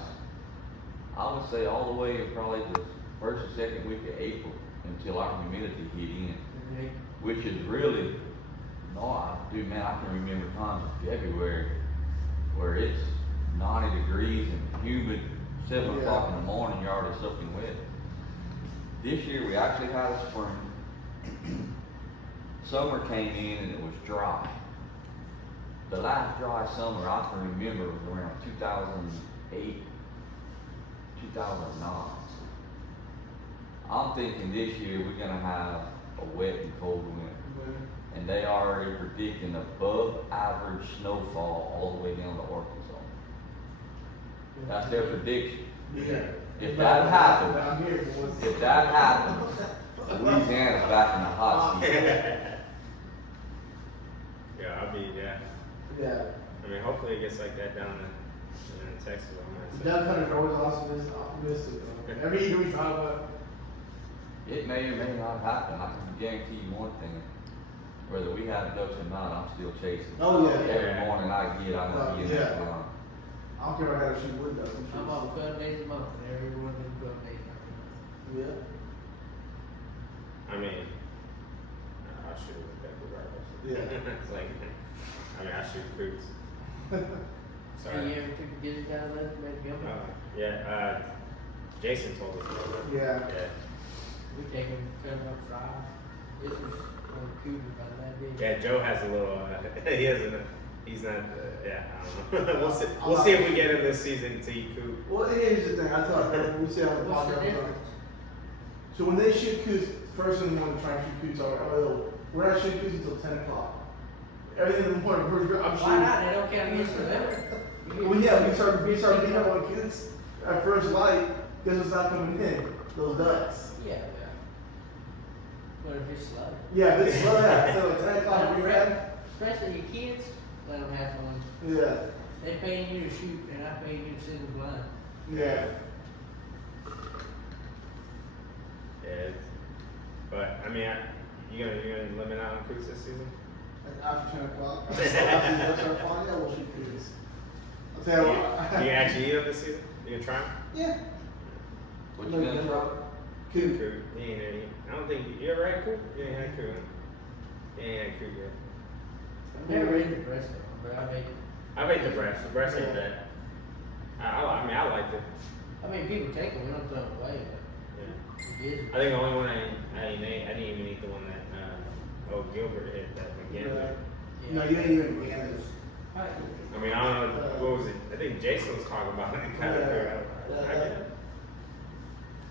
I would say all the way probably the first or second week of April until our humidity hit in, which is really, man, I can remember times in February where it's 90 degrees and humid, 7 o'clock in the morning, you're already soaking wet. This year we actually had a spring. Summer came in and it was dry. The last dry summer I can remember was around 2008, 2009. I'm thinking this year we're gonna have a wet and cold winter. And they already predicting above average snowfall all the way down to Arkansas. That's their prediction. Yeah. If that happens, Down here, if that happens, Louisiana's back in the hot seat. yeah. Yeah. I mean, hopefully it gets like that down in Texas. That kind of always optimistic. Though. Every year we talk about. It may or may not happen. I can guarantee you one thing. Whether we have ducks or not, I'm still chasing. Oh yeah. Every morning I get Yeah. that line. I don't care if I gotta shoot wood though. I'm on 12 days a month, and every one of them 12 days. Yeah. I mean, I'll shoot with that regardless. Yeah. It's like, I shoot coots. Hey, Sorry. you ever took a gizzard out of that, made a gumbo? Yeah. Jason told us about that. Yeah. Yeah. We take them, cut them up fried. This was on Cougar about that big. Yeah, Joe has a little. He's not. Yeah, I don't know. We'll see if we get him this season to eat coot. Well, here's the thing. I thought we see how the What's the podcast goes. difference? So when they shoot coots, first thing in the morning, try and shoot coots. We're not shooting coots until 10 o'clock. Everything in the morning, I'm shooting. Why not? They don't count against the limit. Well, yeah, we start beating up on coots at first light. Guess what's not coming in? Those ducks. Yeah. But if it's slow. Yeah, if it's slow down. So at 10 o'clock, we ready? Especially your kids, let them have fun. Yeah. They paying you to shoot, and I paying you to sit in the blind. Yeah. Yeah. But I mean, you gonna limit out on coots this season? After 10 o'clock. After the ducks are flying, yeah, we'll shoot coots. I'll tell you You what. gonna actually eat them this season? You gonna try them? Yeah. What you gonna try? Coot. Coot. You ain't had any. I don't think you ever had coot. You ain't had coot. Huh? You ain't had coot yet. I've never ate the breast of them, but I've ate. I've ate the breast. The breast ain't bad. I liked it. I mean, people take them, we don't throw them away, but Yeah. the gizzard. I think the only one I didn't even eat the one that Gilbert hit, that McGinn. Yeah. No, you ain't even began this. I mean, I don't know, what was it? I think Jason was talking about it. Kind of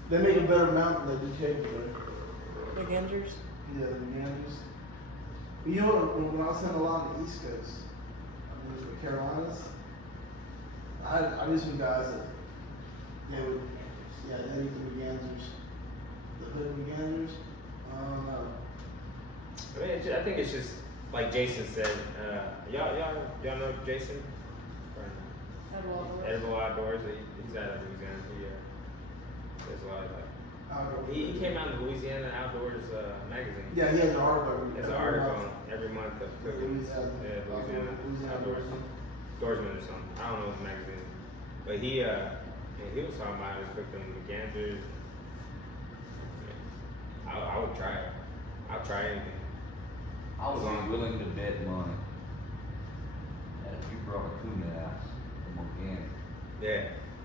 They make a better mount than they do cable bread. The Gingers? Yeah, the managers. You know what, when I was in a lot on the East Coast, I mean, the Carolinas, I knew some guys that they would, yeah, they eat the McGanzers. The hood McGanzers. I don't know. I mean, I think it's just, like Jason said, y'all know Jason? Edible Outdoors, he's out of Louisiana. There's a lot of like. Outdoor. He came out in the Louisiana Outdoors magazine. Yeah, he has an article. There's an article every month of cooking. Louisiana. Louisiana Outdoors. Outdoorsman or something. I don't know his magazine. But he was talking about how to cook them ganters. I would try it. I'll try anything. I was willing to bet money that if you brought a tuna house from Montana, Yeah.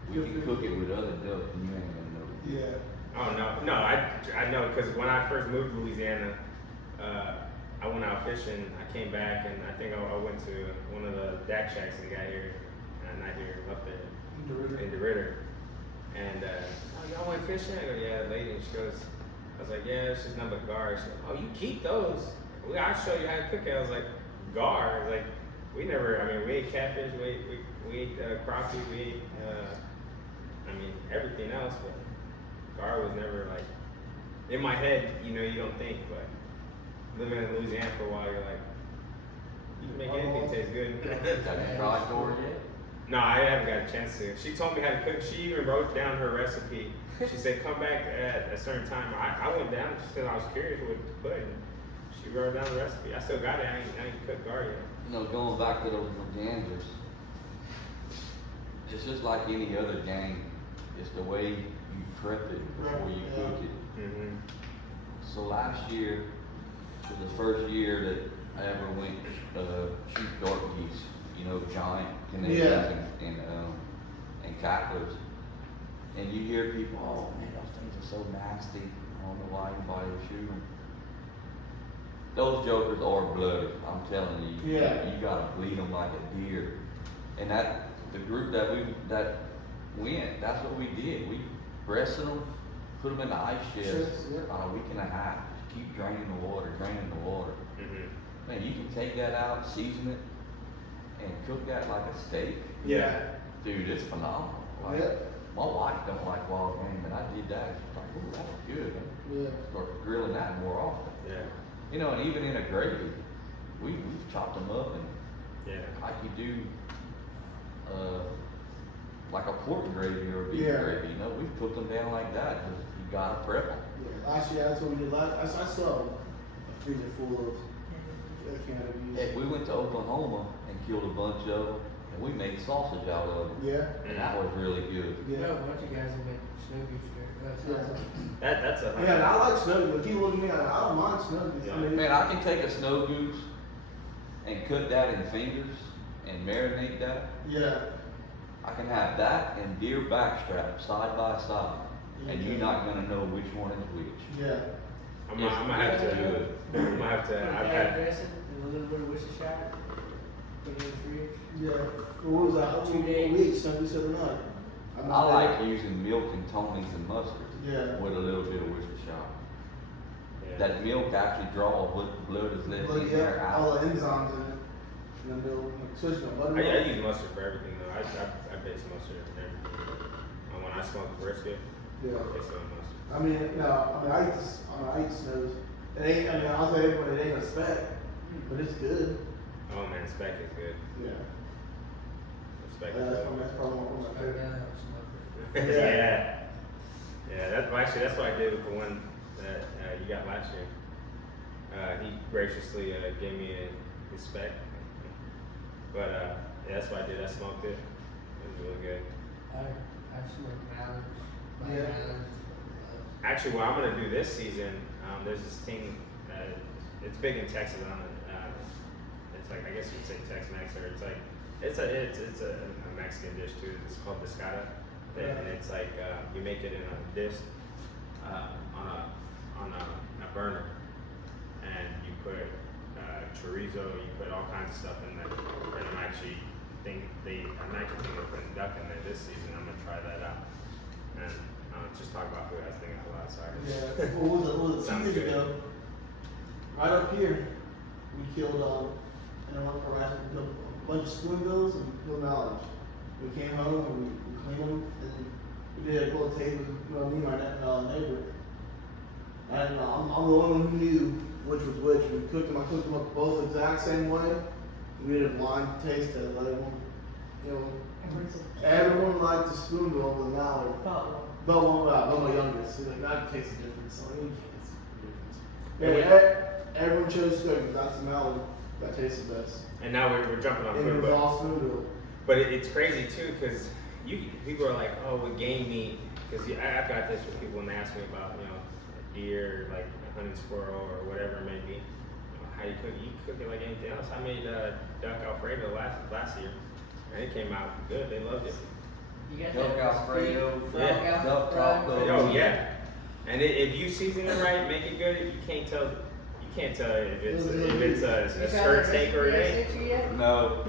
we can cook it with other duck and you ain't gonna know. Yeah. Oh no, I know because when I first moved to Louisiana, I went out fishing. I came back and I think I went to one of the DAC shacks and got here, not here, up there in DeRidder. And oh, y'all went fishing? I go, yeah, the lady. And she goes, I was like, yeah, it's just nothing but gar. She goes, oh, you keep those? I'll show you how to cook it. I was like, gar? Like, we ate catfish, we ate crappie, we ate, everything else, but gar was never like, in my head, you don't think, but living in Louisiana for a while, you're like, you can make anything taste good. Have you tried gar yet? No, I haven't got a chance to. She told me how to cook. She even wrote down her recipe. She said, come back at a certain time. I went down just because I was curious what to put. And she wrote down the recipe. I still got it. I ain't cooked gar yet. Going back to those ganders, it's just like any other game. It's the way you prep it before you cook it. Mm-hmm. So last year was the first year that I ever went shoot dark geese. Giant Canadians and cacklers. And you hear people, oh man, those things are so nasty. I don't know why anybody would shoot them. Those jokers are bloody. I'm telling you. Yeah. You gotta bleed them like a deer. And the group that went, that's what we did. We breasted them, put them in the ice chest about a week and a half. Just keep draining the water. Mm-hmm. Man, you can take that out, season it, and cook that like a steak. Yeah. Dude, it's phenomenal. My wife don't like wild game, and I did that. She's like, ooh, that was good. Yeah. Start grilling that more often. Yeah. And even in a gravy, we've chopped them up and like you do like a pork gravy or a beef gravy. We've cooked them down like that because you gotta prep them. Yeah. Last year, that's what we did. I saw a freezer full of cannabis. Heck, we went to Oklahoma and killed a bunch of them, and we made sausage out of them. Yeah. And that was really good. Yeah. A bunch of guys have been snow goose That's a Yeah, I like snow goose. But people look at me like, I don't mind snow goose. Yeah. Man, I can take a snow goose and cut that in fingers and marinate that. Yeah. I can have that and deer backstrap side by side, and you're not gonna know which one is which. Yeah. I'm gonna have to do it. I'm gonna have to. I've had. dressing and a little bit of Worcestershire. Put it in the fridge. Yeah. What was that? 2 days. We ate snow goose the other night. I like using milk and Tony's and mustard with a little bit of Worcestershire. Yeah. That milk actually draws what the blood is left But in there yeah, all out. the enzymes in it. And then they'll switch them. Butter. I use mustard for everything though. I base mustard for everything. When I smoke brisket, Yeah. it's on mustard. I eat snows. It ain't. I'll tell everyone it ain't a spec, but it's good. Oh man, speck is good. Yeah. Speck is That's good. probably one of my favorite. Yeah. That's what I did with the one that you got last year. He graciously gave me his spec. But that's what I did. I smoked it. It was really good. I smoked mallards. Yeah. Actually, what I'm gonna do this season, there's this thing that it's big in Texas. It's like, I guess you'd say Tex-Mex, or it's a Mexican dish too. It's called pescada, and it's like you make it in a disc on a burner, and you put chorizo, you put all kinds of stuff in there. And I'm actually thinking of putting duck in there this season. I'm gonna try that out. And just talk about food. I was thinking out loud. Sorry. Yeah. What was it? Sounds 2 years good. ago, right up here, we killed and I went for a bunch of spoonbills and killed mallards. We came home and we cleaned them and we did a little tape with me and my neighbor. And I'm the only one who knew which was which. We cooked them. I cooked them up both the exact same way. We did a blind taste test. Like, everyone liked the spoonbill over the mallard. But but my youngest. So like, that takes a difference. So you can't see the difference. Yeah, everyone chose to that's the melon that tastes the best. And now we're jumping on And food, it was all smooth. but it's crazy too, because people are like, oh, with game meat, because I've got this with people when they ask me about, you know, deer, like a hunting squirrel or whatever it may be. You know, how you cook it like anything else. I made duck Alfredo last year, and it came out good. They loved it. You got Duck that Alfredo, Yeah. duck taco. Oh yeah, and if you season it right, make it good, you can't tell. You can't tell if it's a skirt steak or an egg. No,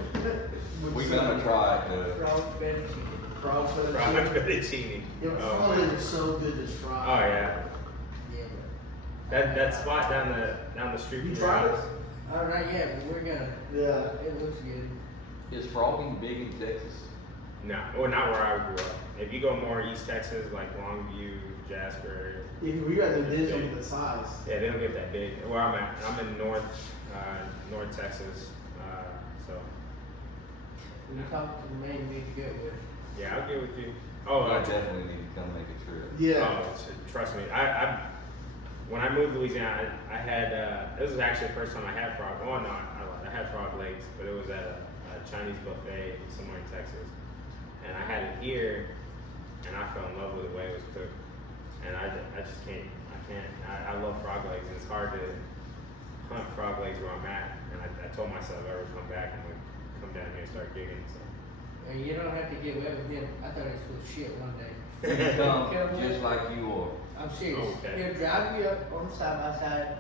we gonna try it though. Frog fettuccine. Frog fettuccine. Frog fettuccine. Yeah, but Oh, frog man. is so good just Oh fried. yeah, Yeah. that spot down the street You from your tried it? house. All right, yeah, but we're gonna. Yeah. It looks good. Is frogging big in Texas? No, well, not where I grew up. If you go more East Texas, like Longview, Jasper, Yeah, we got the dish on the size. yeah, they don't get that big. Where I'm at, I'm in North Texas, so When you talk to the man you need to go with. yeah, I'll get with you. Oh, I definitely need to come make a trip. Yeah. trust me. When I moved to Louisiana, I had this was actually the first time I had frog. Oh no, I had frog legs, but it was at a Chinese buffet somewhere in Texas, and I had it here, and I fell in love with the way it was cooked, and I just can't. I love frog legs, and it's hard to hunt frog legs where I'm at, and I told myself if I ever come back, I'm gonna come down here and start gigging. So. And you don't have to get wet with him. I thought he was full of shit one day. You come just like you are. I'm serious. Okay. He'll drive you up on the side by side.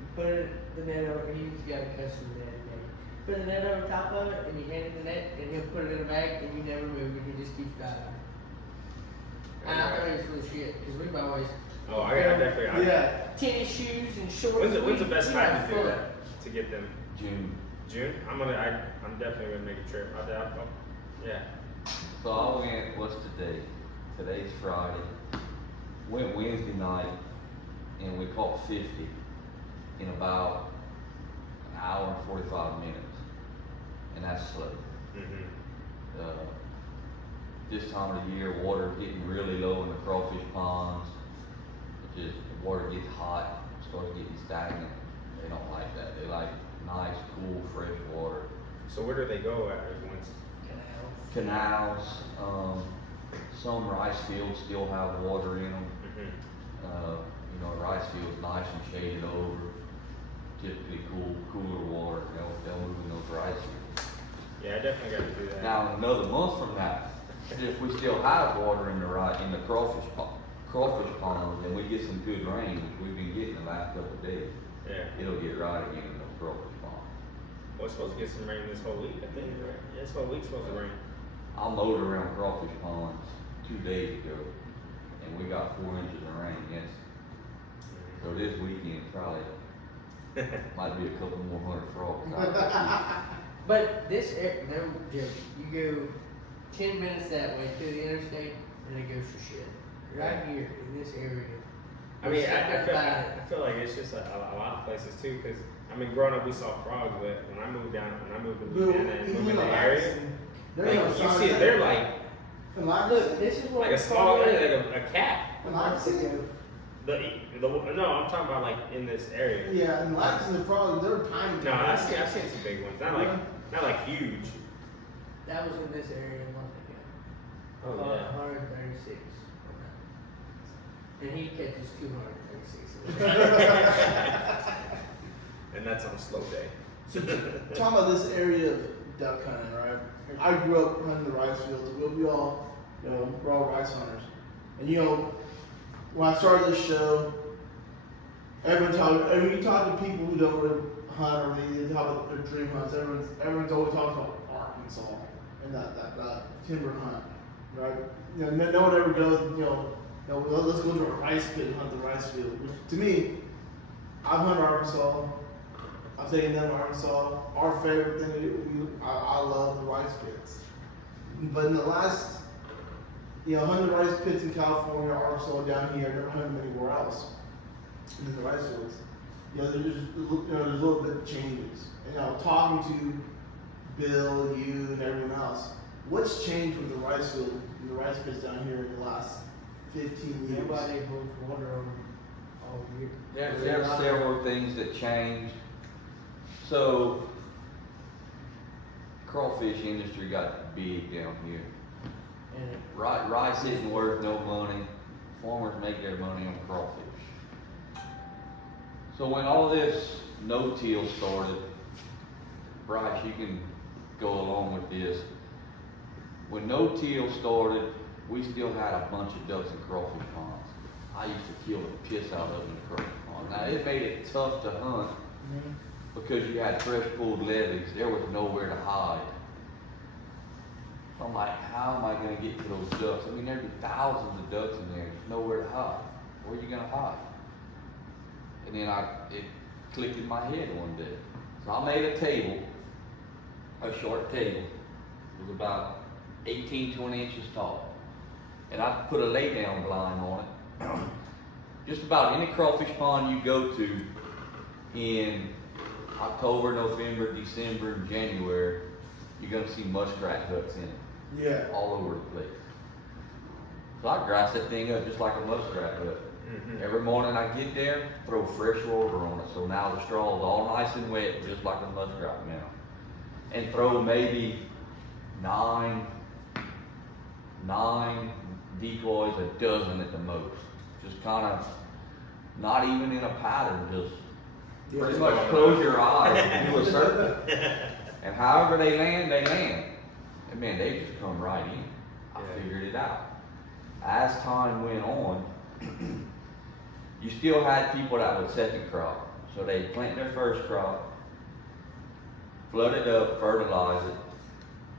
You put the net over. He's got a custom net. Put the net over top of it, and you hand him the net, and he'll put it in a bag, and you never move it. He just keeps driving. And I thought he was full of shit because we've always Oh, I definitely. Yeah. tennis shoes and shorts. When's the best We time have to do fun. that? To get them? June. June? I'm definitely gonna make a trip. Yeah. So I went, what's today? Today's Friday. Went Wednesday night and we caught 50 in about an hour and 45 minutes. And that's slow. Mm-hmm. This time of the year, water getting really low in the crawfish ponds. It just, the water gets hot, starts getting stagnant. They don't like that. They like nice, cool, fresh water. So where do they go at once? Canals, some rice fields still have water in them. Mm-hmm. You know, rice fields nice and shaded over. Typically cooler water. They'll move in those rice fields. Yeah, I definitely got to do that. Now, another month from now, if we still have water in the crawfish ponds, and we get some good rain, which we've been getting the last couple of days, Yeah. it'll get right again in those crawfish ponds. Well, it's supposed to get some rain this whole week, I think, right? Yeah, this whole week's supposed to rain. I mowed around crawfish ponds 2 days ago, and we got 4 inches of rain. Yes. So this weekend probably might be a couple more hundred frogs out there. But this, no joke, you go 10 minutes that way to the interstate and it goes to shit. Right here in this area. I mean, Second by- I feel like it's just a lot of places too, because I mean, growing up we saw frogs, but when I moved to Louisiana and moved in the area, like, you see it, they're like Look, this is what a small, like a cat. No, I'm talking about like in this area. Yeah, and Lax and the frog, they're tiny. No, I've seen some big ones, not like huge. That was in this area a month ago. Oh yeah. 136. And he catches 236. And that's on a slow day. So, talking about this area of duck hunting, right? I grew up hunting the rice fields. We're all rice hunters. And when I started this show, when you talk to people who don't really hunt or they talk about their dream hunts, everyone's always talking about Arkansas and that timber hunt, right? No one ever goes, let's go to a rice pit and hunt the rice field. To me, I've hunted Arkansas. I've taken them to Arkansas. Our favorite thing, I love the rice pits. But in the last, hunting the rice pits in California, Arkansas, down here, I've never hunted them anywhere else. In the rice fields. There's a little bit of changes. And talking to Bill, you, and everyone else, what's changed with the rice field and the rice pits down here in the last 15 years. Nobody holds water on all year. There's several things that changed. So, crawfish industry got big down here. And Rice isn't worth no money. Farmers make their money on crawfish. So when all this no-till started, Bryce, you can go along with this. When no-till started, we still had a bunch of ducks and crawfish ponds. I used to kill the piss out of them in the crawfish pond. Now it made it tough to hunt because you had fresh pulled levees. There was nowhere to hide. I'm like, how am I going to get to those ducks? I mean, there'd be thousands of ducks in there. There's nowhere to hide. Where are you going to hide? And then it clicked in my head one day. So I made a table, a short table. It was about 18, 20 inches tall. And I put a lay down blind on it. Just about any crawfish pond you go to in October, November, December, and January, you're going to see muskrat ducks in it. Yeah. All over the place. So I grass that thing up just like a muskrat duck. Every morning I get there, throw fresh water on it. So now the straw is all nice and wet, just like a muskrat now. And throw maybe nine decoys, a dozen at the most. Just kind of, not even in a pattern, just pretty much close your eyes and do a circle. And however they land, they land. And man, they just come right in. I figured it out. As time went on, you still had people that would second crop. So they plant their first crop, flood it up, fertilize it,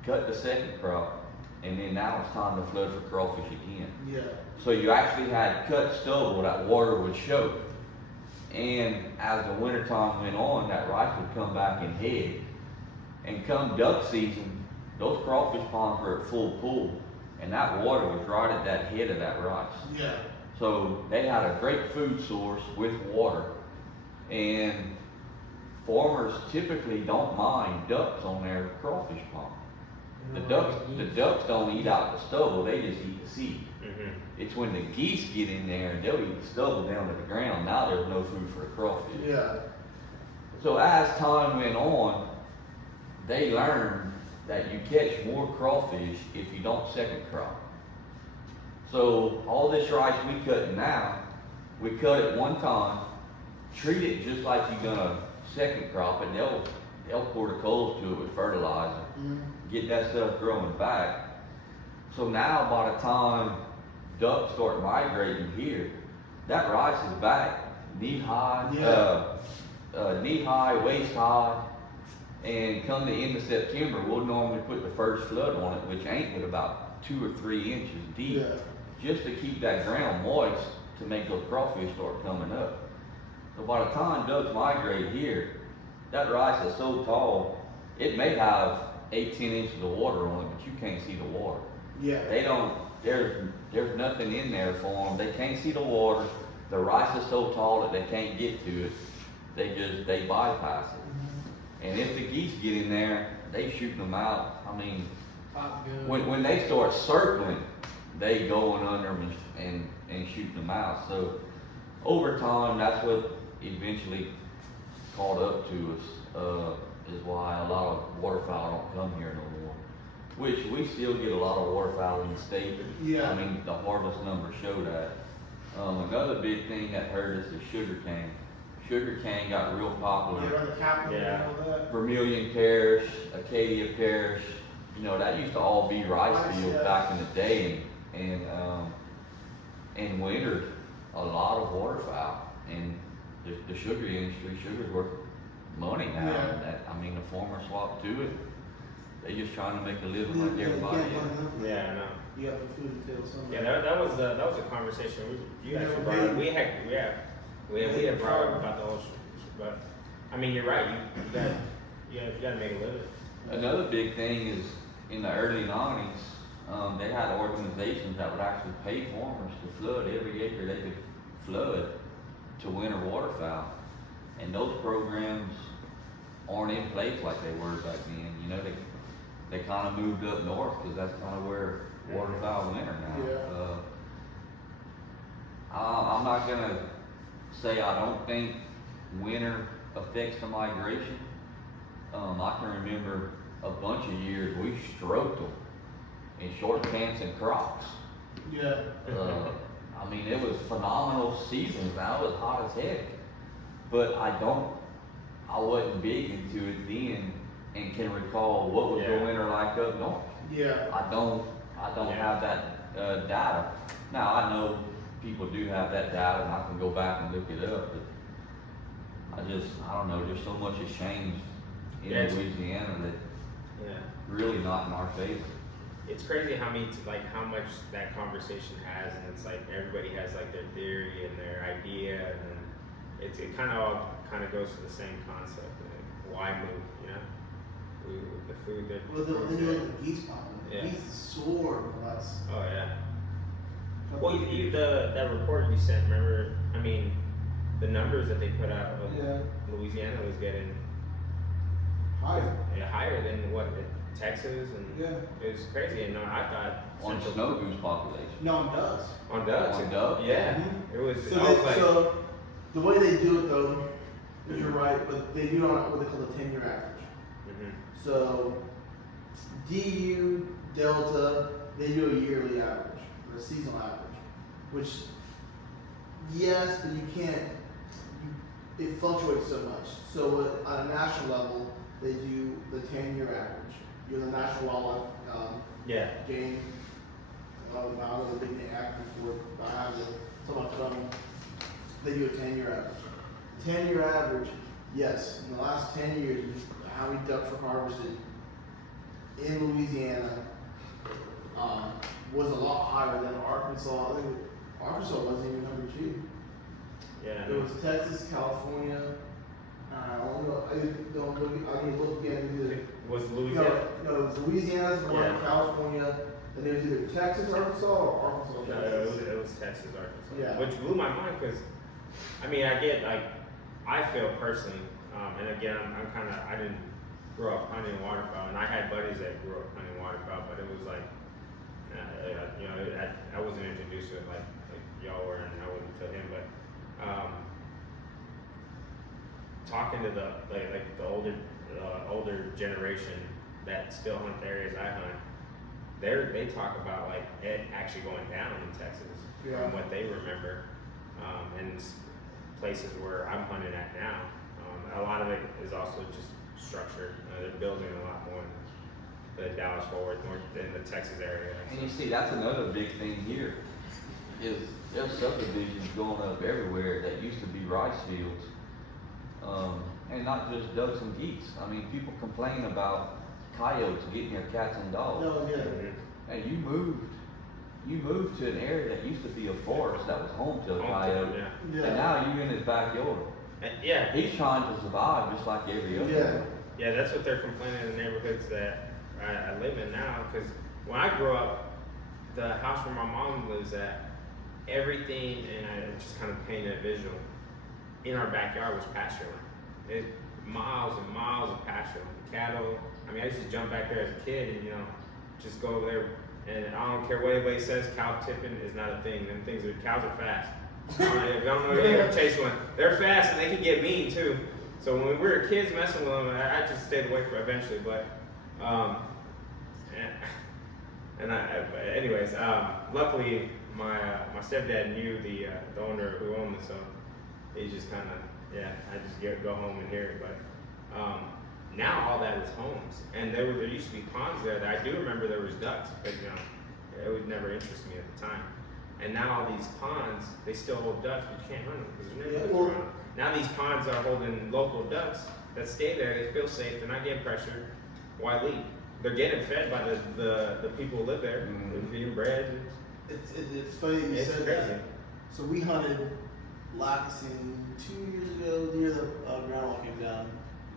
cut the second crop, and then now it's time to flood for crawfish again. Yeah. So you actually had cut stubble that water would choke. And as the winter time went on, that rice would come back in head. And come duck season, those crawfish ponds were at full pool, and that water was right at that head of that rice. Yeah. So they had a great food source with water, and farmers typically don't mind ducks on their crawfish pond. The ducks don't eat out the stubble; they just eat the seed. It's when the geese get in there and they'll eat the stubble down to the ground. Now there's no food for the crawfish. Yeah. So as time went on, they learned that you catch more crawfish if you don't second crop. So all this rice we cut now, we cut it one time, treat it just like you're gonna second crop, and they'll pour the coals to it with fertilizer, get that stuff growing back. So now by the time ducks start migrating here, that rice is back knee high, waist high. And come the end of September, we'll normally put the first flood on it, which ain't but about 2 or 3 inches deep, just to keep that ground moist to make those crawfish start coming up. So by the time ducks migrate here, that rice is so tall, it may have 18 inches of water on it, but you can't see the water. Yeah. They don't, there's nothing in there for them. They can't see the water. The rice is so tall that they can't get to it. They bypass it. And if the geese get in there, they shoot them out. I mean, when they start circling, they go in under them and shoot them out. So over time, that's what eventually caught up to us, is why a lot of waterfowl don't come here no more. Which we still get a lot of waterfowl in the state. Yeah. I mean, the harvest numbers show that. Another big thing that hurt us is sugarcane. Sugarcane got real popular. They run the capital and all that. Vermilion Parish, Acadia Parish, you know, that used to all be rice fields back in the day, and wintered a lot of waterfowl. And the sugar industry, sugar's worth money now. Yeah. And that, I mean, the farmers swap to it. They just trying to make a living like everybody else. Yeah, I know. You got the food to tell somebody. Yeah, that was a conversation you actually brought up. We had brought up about the whole, but I mean, you're right. You got to make a living. Another big thing is in the early 90s, they had organizations that would actually pay farmers to flood every acre they could flood to winter waterfowl, and those programs aren't in place like they were back then. You know, they kind of moved up north because that's kind of where waterfowl winter now. Yeah. I'm not gonna say I don't think winter affects the migration. I can remember a bunch of years we stroked them in short pants and Crocs. Yeah. I mean, it was phenomenal seasons. Now it was hot as heck, but I wasn't big into it then, and can recall what was the winter like up north. Yeah. I don't have that data. Now I know people do have that data, and I can go back and look it up, but I don't know. There's so much has changed in Louisiana that really not in our favor. It's crazy how much that conversation has, and it's like everybody has like their theory and their idea, and then it kind of goes to the same concept. Like, why move? You know, the food that. Well, then you look at the geese problem. Yeah. Geese is soared in the last. Oh yeah. Well, that report you sent, remember? I mean, the numbers that they put out of Louisiana was getting higher than what Texas, and it was crazy. And I thought On snow goose population. No, on doves. on ducks. On ducks? Yeah, Mhm. it was. So, I was like, so the way they do it though, you're right, but they do it on what they call the 10-year average. mhm. So DU, Delta, they do a yearly average or a seasonal average, which yes, but you can't. It fluctuates so much. So at a national level, they do the 10-year average. You're the national wildlife Yeah. game. I don't know the big name acronym for it, but I have it. So much fun. They do a 10-year average. 10-year average, yes. In the last 10 years, how many ducks were harvested in Louisiana was a lot higher than Arkansas. I think Arkansas wasn't even number 2. Yeah. It was Texas, California. I need to look again. Was Louisiana? No, it was Louisiana, California, and it was either Texas, Arkansas, or Arkansas, No, Texas. it was Texas, Arkansas. Yeah. Which blew my mind because, I mean, I feel personally, and again, I didn't grow up hunting waterfowl, and I had buddies that grew up hunting waterfowl, but it was like, I wasn't introduced to it like y'all were, and I wasn't to him, but talking to the older generation that still hunt the areas I hunt, they talk about like it actually going down in Texas from what they remember, and places where I'm hunting at now. A lot of it is also just structured. They're building a lot more in the Dallas Fort Worth, North in the Texas area. And you see, that's another big thing here, is there's subdivisions going up everywhere that used to be rice fields. And not just ducks and geese. I mean, people complain about coyotes getting their cats and dogs. No, yeah. Hey, you moved to an area that used to be a forest that was home to a coyote, Yeah. and now you're in his backyard. Yeah. He's trying to survive just like every other. Yeah, that's what they're complaining in the neighborhoods that I live in now. Because when I grew up, the house where my mom lives at, everything, and I just kind of painted a visual, in our backyard was pasture land. Miles and miles of pasture land, cattle. I mean, I used to jump back there as a kid and, just go over there. And I don't care what anybody says, cow tipping is not a thing. Cows are fast. If you don't know, you're gonna chase one. They're fast and they can get mean too. So when we were kids messing with them, I just stayed away from it eventually. But, anyways, luckily my stepdad knew the owner who owned it, so he just kind of, I just go home and hear it. But now all that is homes, and there used to be ponds there that I do remember there was ducks, but it would never interest me at the time. And now all these ponds, they still hold ducks, but you can't hunt them because there's no ducks around. Now these ponds are holding local ducks that stay there. They feel safe. They're not getting pressured. Why leave? They're getting fed by the people who live there. They're feeding bread. It's funny you said that. So we hunted Lackasen 2 years ago, the year the grandma came down.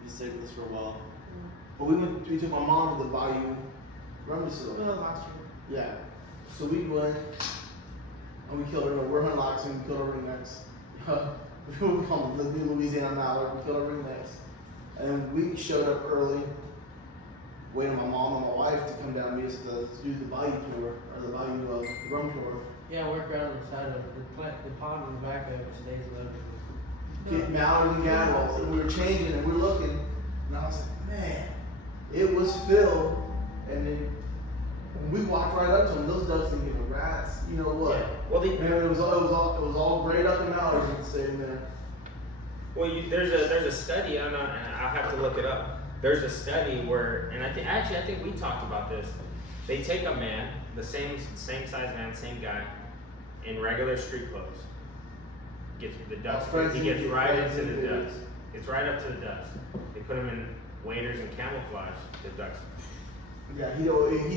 He stayed with us for a while. But we took my mom to the bayou. Remember Last year. Yeah. So we went and we killed her. We're hunting Lackasen, we killed our ringnecks. We call them the new Louisiana mallard. We killed our ringnecks. And we showed up early, waiting on my mom and my wife to come down and meet us to do the bayou tour, or the bayou rum tour. Yeah, work around on the side of the pond in the back of it stays loaded. Get mallards and gadwalls, and we were changing and we were looking, and I was like, man, it was filled, and then when we walked right up to them, those ducks didn't give a rat's, you know what? Yeah. Well, Man, it was all grayed up and mallards and staying there. well, there's a study. I don't know. I'll have to look it up. There's a study where, and I think we talked about this. They take a man, the same size man, same guy, in regular street clothes. Gets the ducks. He gets right up to the ducks. It's right up to the ducks. They put him in waders and camouflage. The ducks. Yeah, he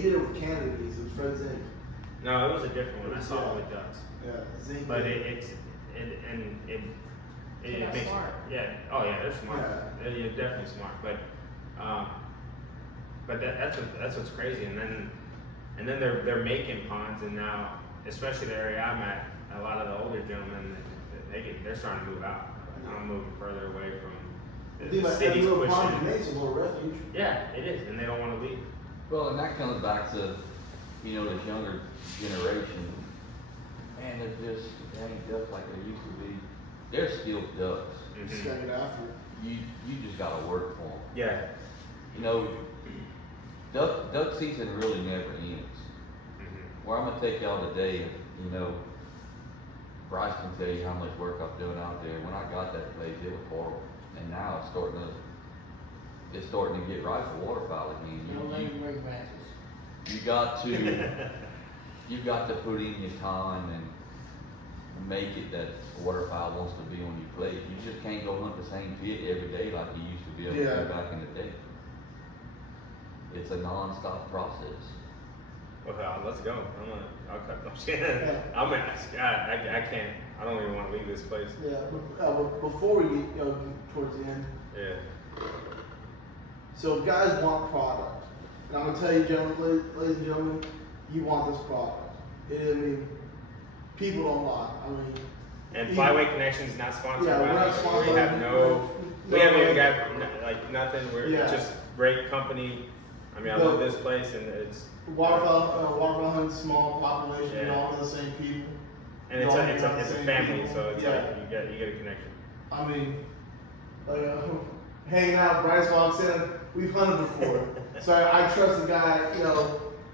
did it with Canada bees. It was Fred Zink. No, it was a different one. I saw it with ducks. Yeah, Zink. But it They're makes smart. yeah. Oh yeah, they're smart. Yeah. They're definitely smart. But that's what's crazy. And then they're making ponds, and now, especially the area I'm at, a lot of the older gentlemen they're starting to move out. I'm moving further away from I the think like that city's little pond pushing. makes a little refuge. Yeah, it is, and they don't want to leave. Well, and that comes back to, you know, this younger generation. Man, they ain't ducks like they used to be. They're still ducks. Just Mhm. gotta get after it. You just gotta work for them. Yeah. You know, duck season really never ends. Mhm. Where I'm gonna take y'all today, you know, Bryce can tell you how much work I'm doing out there. When I got that place, it was horrible, and now it's starting to get right for waterfowl again. No leg break matches. You got to you've got to put in your time and make it that waterfowl wants to be on your plate. You just can't go hunt the same pit every day like you used to be able to do back in the day. It's a non-stop process. Well, let's go. I'll cut them shit. Yeah. I can't. I don't even want to leave this place. Yeah, but before we get towards the end, Yeah. so if guys want product, and I'm gonna tell you, gentlemen, ladies and gentlemen, you want this product. I mean, people don't lie. I mean, And you- Flyway Connections not sponsored Yeah, by we're not us. sponsored. We have no. We haven't even got like nothing. We're Yeah. just great company. I mean, I No. love this place, and it's waterfowl hunts, small population, Yeah. all the same people. and it's Y'all a hang out with the same family, people. so it's Yeah. like you get a connection. I mean, hanging out, Bryce walks in, we've hunted before. So I trust the guy,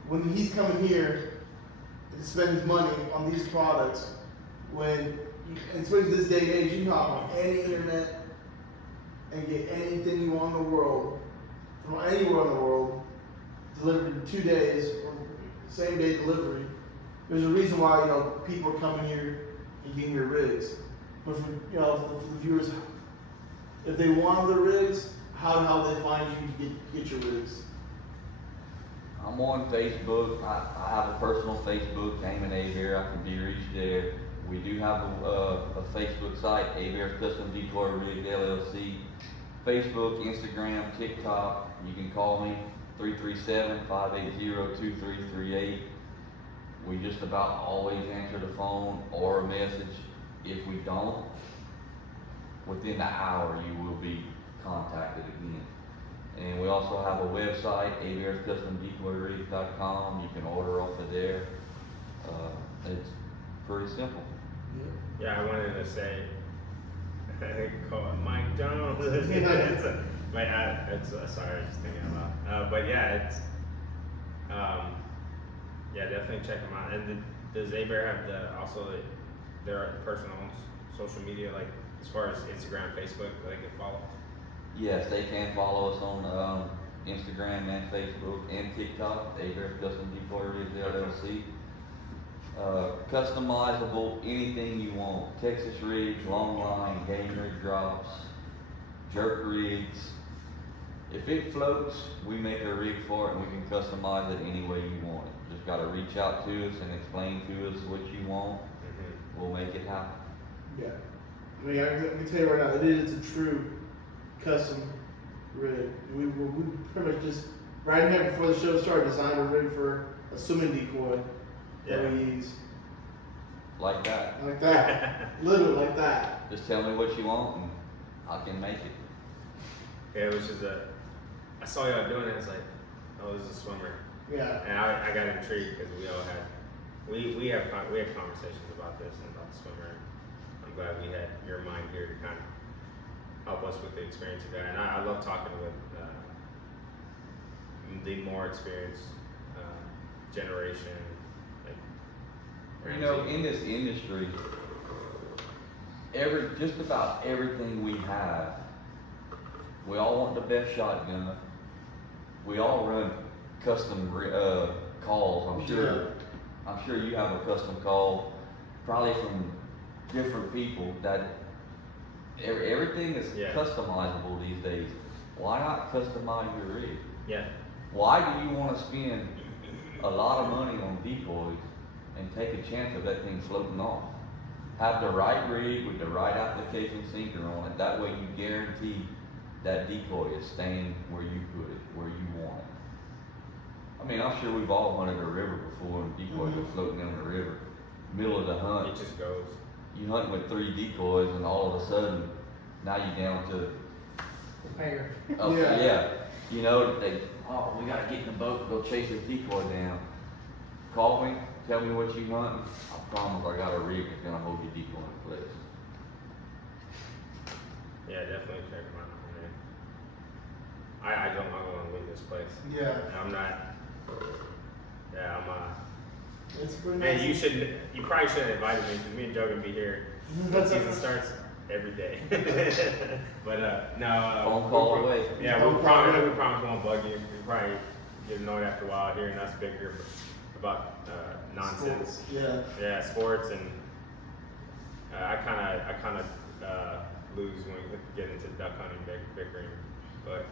when he's coming here to spend his money on these products, and especially this day and age, you can hop on any internet and get anything you want in the world, from anywhere in the world, delivered in 2 days, or same day delivery. There's a reason why, people are coming here and getting your rigs. But for the viewers, if they want the rigs, how do they find you to get your rigs? I'm on Facebook. I have a personal Facebook, Damon Hebert. I can be reached there. We do have a Facebook site, Hebert's Custom Decoy Rigs LLC. Facebook, Instagram, TikTok. You can call me 337-580-2338. We just about always answer the phone or a message. If we don't, within the hour you will be contacted again. And we also have a website, Hebert'sCustomDecoyRigs.com. You can order off of there. It's pretty simple. Yeah, I wanted to say, call it Mike Jones. Sorry, just thinking about. But yeah, it's yeah, definitely check them out. And does Hebert have their personal social media, like as far as Instagram, Facebook, that they can follow? Yes, they can follow us on Instagram and Facebook and TikTok, Hebert's Custom Decoy Rigs LLC. Customizable, anything you want. Texas rigs, long line, game rig drops, jerk rigs. If it floats, we make a rig for it and we can customize it any way you want it. Just gotta reach out to us and explain to us what you want. We'll make it happen. Yeah. I mean, I can tell you right now, it is a true custom rig. We pretty much just, right here before the show started, designed a rig for a swimming decoy that we use. Like that. Like that. Literally like that. Just tell me what you want and I can make it. Yeah, it was just I saw y'all doing it. It's like, oh, this is a swimmer, Yeah. and I got intrigued because we we had conversations about this and about the swimmer. I'm glad we had your mind here to kind of help us with the experience of that. And I love talking with the more experienced generation. Like, You know, in this industry, just about everything we have, we all want the best shotgun. We all run custom calls. I'm sure you have a custom call, probably from different people. That everything is customizable these days. Why not customize your rig? Yeah. Why do you want to spend a lot of money on decoys and take a chance of that thing floating off? Have the right rig with the right application sinker on it. That way you guarantee that decoy is staying where you put it, where you want it. I mean, I'm sure we've all hunted a river before and decoys are floating down the river. Middle of the hunt. It just goes. You hunt with 3 decoys and all of a sudden, now you're down to Pair. oh, yeah. You know, we gotta get in the boat and go chase this decoy down. Call me, tell me what you want. I promise I got a rig that's gonna hold your decoy in place. Yeah, definitely check them out, man. I don't want to leave this place. Yeah. I'm not. Yeah, It's pretty Man, nice. you probably should have invited me because me and Joe gonna be here when season starts every day. But no. Phone call away. Yeah, we promise we won't bug you. You probably get annoyed after a while hearing us bicker about nonsense. Yeah. Yeah, sports and I kind of lose when we get into duck hunting bickering, but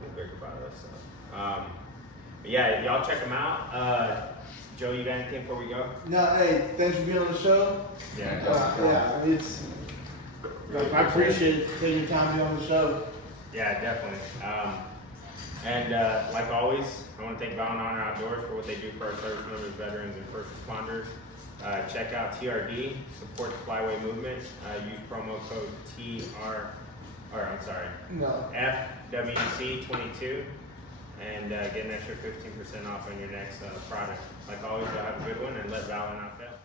we'll bicker about other stuff. But yeah, y'all check them out. Joe, you got anything before we go? No, hey, thanks for being on the show. Yeah. Yeah, I mean, I appreciate taking time to be on the show. Yeah, definitely. And like always, I want to thank Val and Honor Outdoors for what they do for our service members, veterans, and first responders. Check out TRD, support the flyway movement. Use promo code FWC22 and get an extra 15% off on your next product. Like always, y'all have a good one and let Val and out fail.